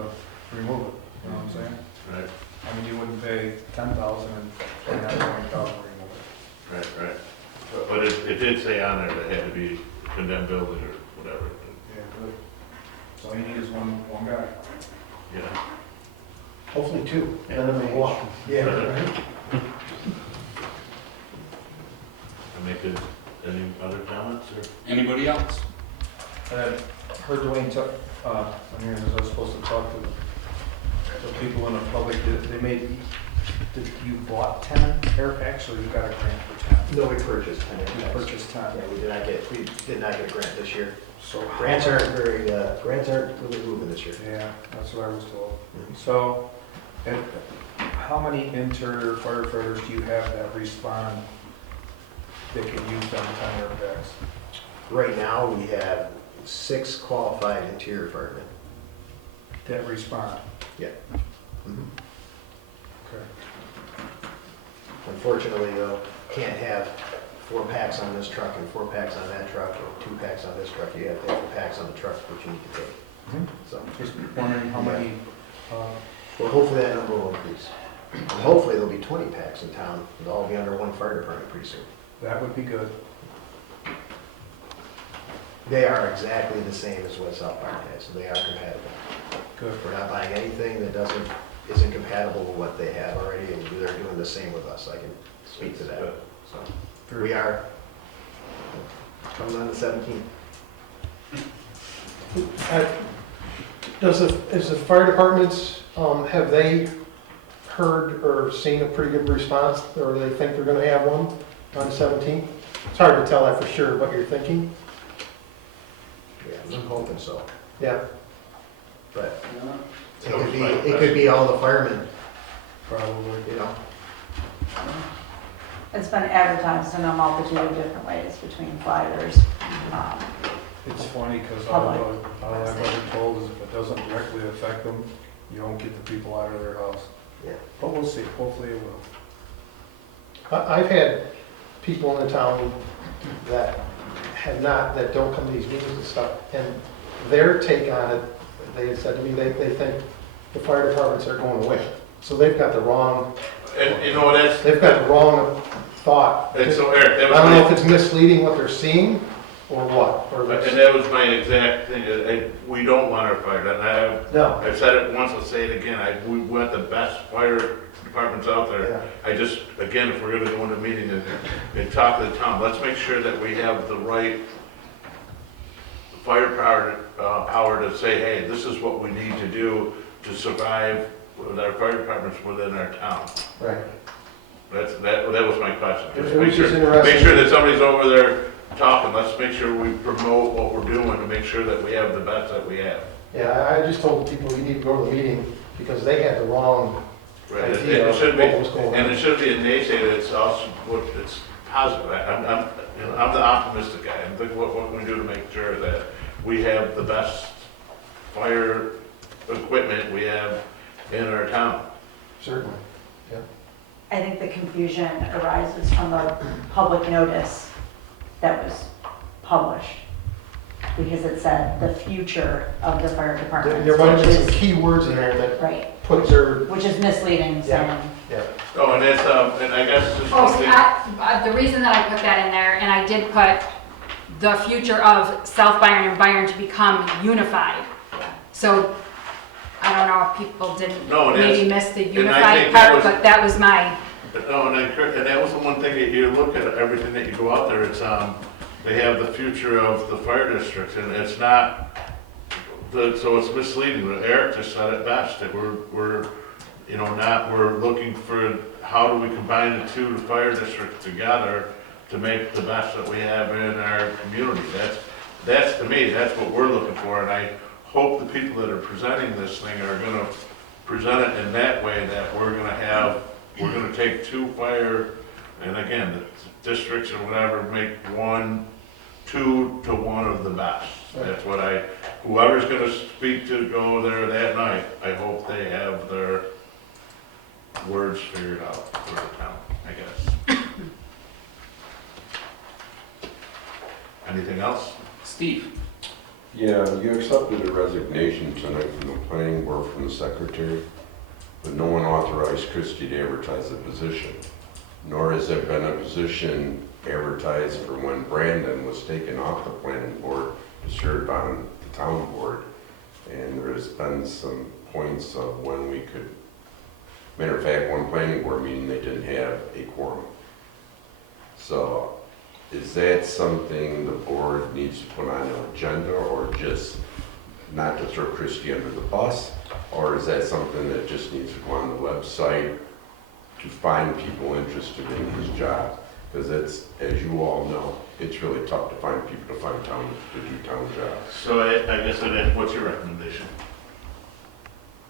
remove it, you know what I'm saying? Right, I mean, you wouldn't pay 10,000 and have 20,000 to remove it. right. But it did say on there that it had to be a condemned building or whatever. Yeah, good. So all you need is one guy. Yeah. Hopefully two, and then they walk. Yeah, right. Any other comments or? Anybody else? And I heard Dwayne talk, I mean, as I was supposed to talk to the people in the public, they made Did you bought 10 air packs or you got a grant for 10? No, we purchased 10 You airbags. purchased 10. Yeah, we did not get a grant this year. So Grants aren't really moving this year. Yeah, that's what I was told. Mhm. So, and how many firefighters do you have that respond that could use them 10 airbags? Right now, we have 6 qualified interior firemen. That respond? Mhm. Okay. Unfortunately, though, can't have 4 packs on this truck and 4 packs on that truck, or 2 packs on this truck. You have to have the packs on the truck which you need to take. Mhm. So, Just wondering how many, well, hopefully that number will increase. And hopefully there'll be 20 packs in town. They'll all be under one fire department pretty soon. that would be good. They are exactly the same as what South Byron has, so they are compatible. Good. We're not buying anything that isn't compatible with what they have already, and they're doing the same with us. I can speak to that. So, we are coming on the 17th. Is the fire departments, have they heard or seen a pretty good response, or they think they're gonna have one on the 17th? It's hard to tell that for sure, what you're thinking. Yeah, I'm hoping so. Yeah. But it could be all the firemen, Probably. you know. It's been advertised in a multitude of different ways between flyers. It's funny because Public. all I've ever told is if it doesn't directly affect them, you don't get the people out of their house. Yeah. But we'll see, hopefully it will. I've had people in the town that that don't come to these meetings and stuff, and their take on it, they had said to me, they think the fire departments are going away. So they've got the wrong, And you know, they've got the wrong thought. and so Eric, that I don't know was if it's misleading what they're seeing, or what, or and that was my exact thing, we don't want our fire, and no. I've said it once, I'll say it again, we want the best fire departments out there. Yeah. I just, again, if we're gonna go into a meeting and talk to the town, let's make sure that we have the right power to say, hey, this is what we need to do to survive with our fire departments within our town. Right. That was my question. It Just was make sure, just interesting. make sure that somebody's over there talking, let's make sure we promote what we're doing to make sure that we have the best that we have. Yeah, I just told people you need to go to the meeting because they had the wrong Right, idea it should of be, what was going on. and it should be a naysayer, it's also, it's positive. I'm the optimistic guy, I'm thinking what can we do to make sure that we have the best fire equipment we have in our town. Certainly. I think the confusion arises from the public notice that was published, because it said the future of the fire department. There might have been some key words in there that Right, put their, which is misleading, saying. Oh, and that's, and I guess just one Oh, thing. the reason that I put that in there, and I did put the future of South Byron and Byron to become unified. So, I don't know if people didn't No, and maybe that's- miss the and I unified think that part, was- but that was my, No, and that was the one thing that you look at everything that you go out there, it's, they have the future of the fire districts, and it's not, so it's misleading. Eric just said it best, that we're looking for, how do we combine the two fire districts together to make the best that we have in our community. That's to me, that's what we're looking for, and I hope the people that are presenting this thing are gonna present it in that way, that we're gonna take two fire, and again, the districts or whatever, make 2 to 1 of the best. That's what whoever's gonna speak to go there that night, I hope they have their words figured out for the town, I guess. Anything else? Steve? Yeah, you accepted a resignation tonight from the planning board from the secretary, but no one authorized Christie to advertise the position, nor has there been a position advertised for when Brandon was taken off the planning board to serve on the town board. And there's been some points of when we could, matter of fact, one planning board meeting, they didn't have a quorum. So is that something the board needs to put on an agenda, or just not to throw Christie under the bus? Or is that something that just needs to go on the website to find people interested in his job. Because it's, as you all know, it's really tough to find people to do town jobs. So I guess what's your recommendation?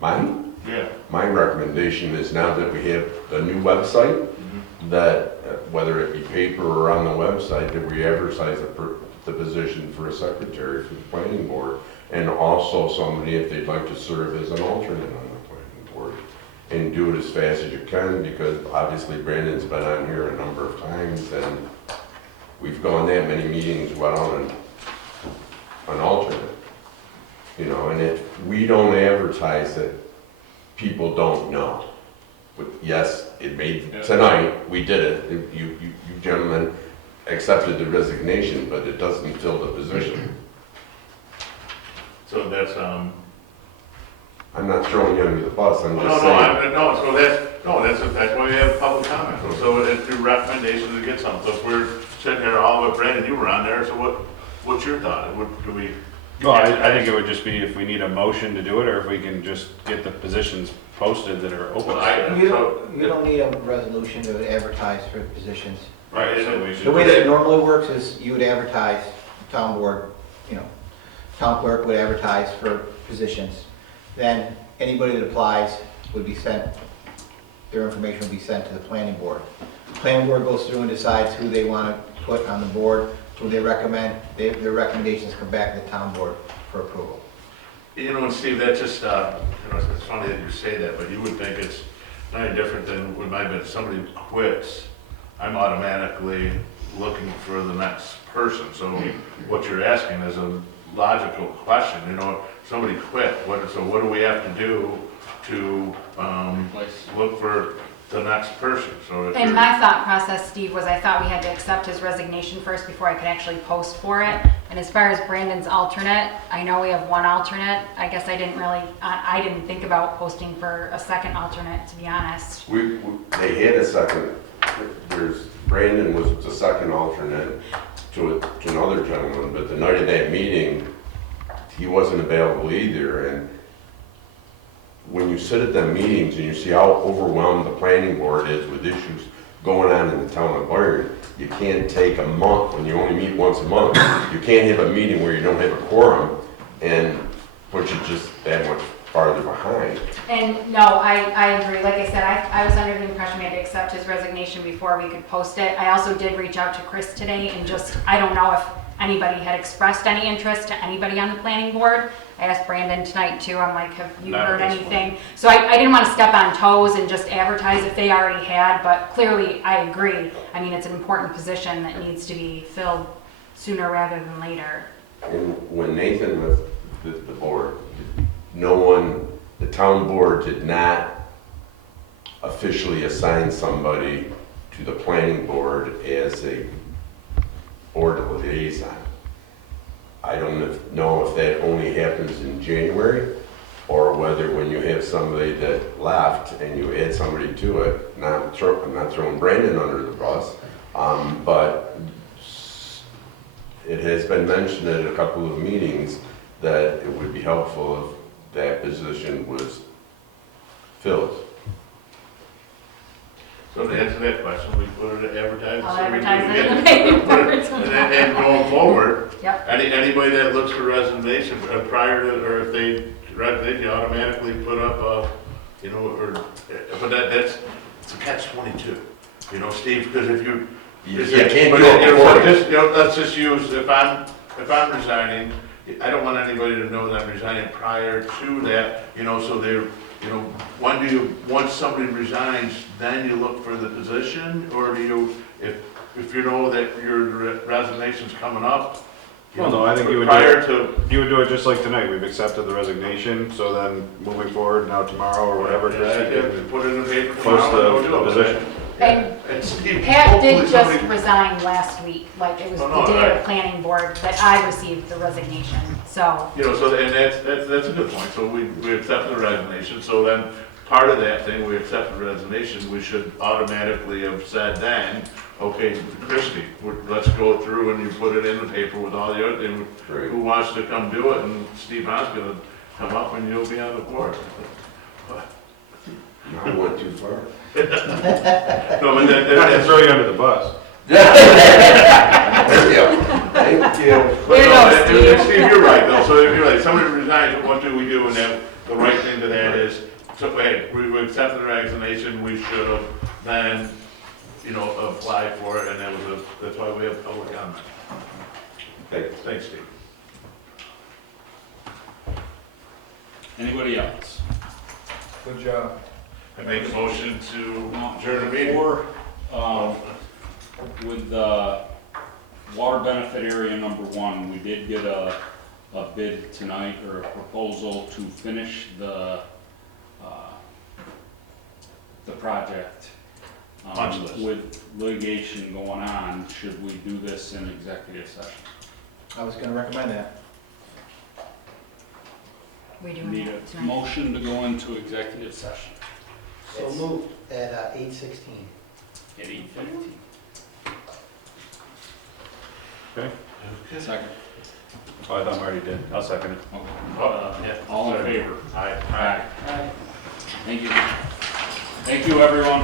Mine? Yeah. My recommendation is now that we have a new website, that whether it be paper or on the website, that we advertise the position for a secretary for the planning board, and also somebody if they'd like to serve as an alternate on the planning board, and do it as fast as you can, because obviously Brandon's been on here a number of times, and we've gone that many meetings without an alternate. You know, and if we don't advertise it, people don't know. But yes, it made, tonight, we did it. You gentlemen accepted the resignation, but it doesn't fill the position. So that's, I'm not throwing you under the bus, I'm no, just saying. that's why we have public comment. So it's your recommendation to get something. So if we're sitting here, all but Brandon, you were on there, so what's your thought? Do we? Well, I think it would just be if we need a motion to do it, or if we can just get the positions posted that are open. You don't need a resolution to advertise for positions. Right, so we The should, way that it normally works is you would advertise, town board, town clerk would advertise for positions. Then anybody that applies would be sent, their information would be sent to the planning board. The planning board goes through and decides who they want to put on the board, who they recommend. Their recommendations come back to the town board for approval. And Steve, that's just, it's funny that you say that, but you would think it's not any different than when if somebody quits, I'm automatically looking for the next person. So what you're asking is a logical question, somebody quit, so what do we have to do to look for the next person? So if And you're- my thought process, Steve, was I thought we had to accept his resignation first before I could actually post for it. And as far as Brandon's alternate, I know we have one alternate. I guess I didn't think about posting for a second alternate, to be honest. They had a second, Brandon was the second alternate to another gentleman, but the night of that meeting, he wasn't available either, and when you sit at them meetings and you see how overwhelmed the planning board is with issues going on in the town of Byron, you can't take a month, when you only meet once a month, you can't have a meeting where you don't have a quorum and put you just that much farther behind. And no, I agree. Like I said, I was under the impression we had to accept his resignation before we could post it. I also did reach out to Chris today and I don't know if anybody had expressed any interest to anybody on the planning board. I asked Brandon tonight too. I'm like, have you Not heard at this anything? So I didn't want to step on toes and just advertise if they already had, but clearly I agree. I mean, it's an important position that needs to be filled sooner rather than later. And when Nathan left the board, the town board did not officially assign somebody to the planning board as a board liaison. I don't know if that only happens in January, or whether when you have somebody that left and you add somebody to it. I'm not throwing Brandon under the bus, but it has been mentioned at a couple of meetings that it would be helpful if that position was filled. So to answer that question, we put it advertised. I'll so we advertise do it in the get- paper. And going forward, Yep. anybody that looks for resignation prior to, or if they automatically put up, but that's, it's a catch-22, Steve, because if you. You can't do it before. Let's just use, if I'm resigning, I don't want anybody to know that I'm resigning prior to that, so they're, once somebody resigns, then you look for the position, or do you, if you know that your resignation's coming up? well, no, I think you would do it just like tonight. We've accepted the resignation, so then moving forward, now tomorrow or whatever, Put it in the paper post tomorrow, the go do it. position. And Steve, Pat did hopefully just somebody- resign last week, like it was Oh, no, the day of right. the planning board that I received the resignation, so. And that's a good point, so we accept the resignation, so then part of that thing, we accept the resignation, we should automatically have said then, okay, Christie, let's go through and you put it in the paper with all the other, and Right. who wants to come do it, and Steve Haas gonna come up and you'll be on the board. I went too far. No, but that, Not to that's throw you under the bus. Thank you. Thank you. But There you no, go, Steve. Steve, you're right, though, so if you're right, somebody resigns, what do we do? And then the right thing to that is, so, hey, we accepted the resignation, we should have then, applied for it, and that's why we have public comment. Thanks, Steve. Anybody else? Good job. I make a motion to adjourn the meeting. Before, with the water benefit area number 1, we did get a bid tonight, or a proposal to finish the project. Punch list. With litigation going on, should we do this in executive session? I was gonna recommend that. We doing Need that a tonight? motion to go into executive session So moved at 8:16. at 8:15. Okay. Second. Oh, I thought Marty did. I'll second it. Yeah. All in favor? Aye. Aye. Thank you. Thank you, everyone.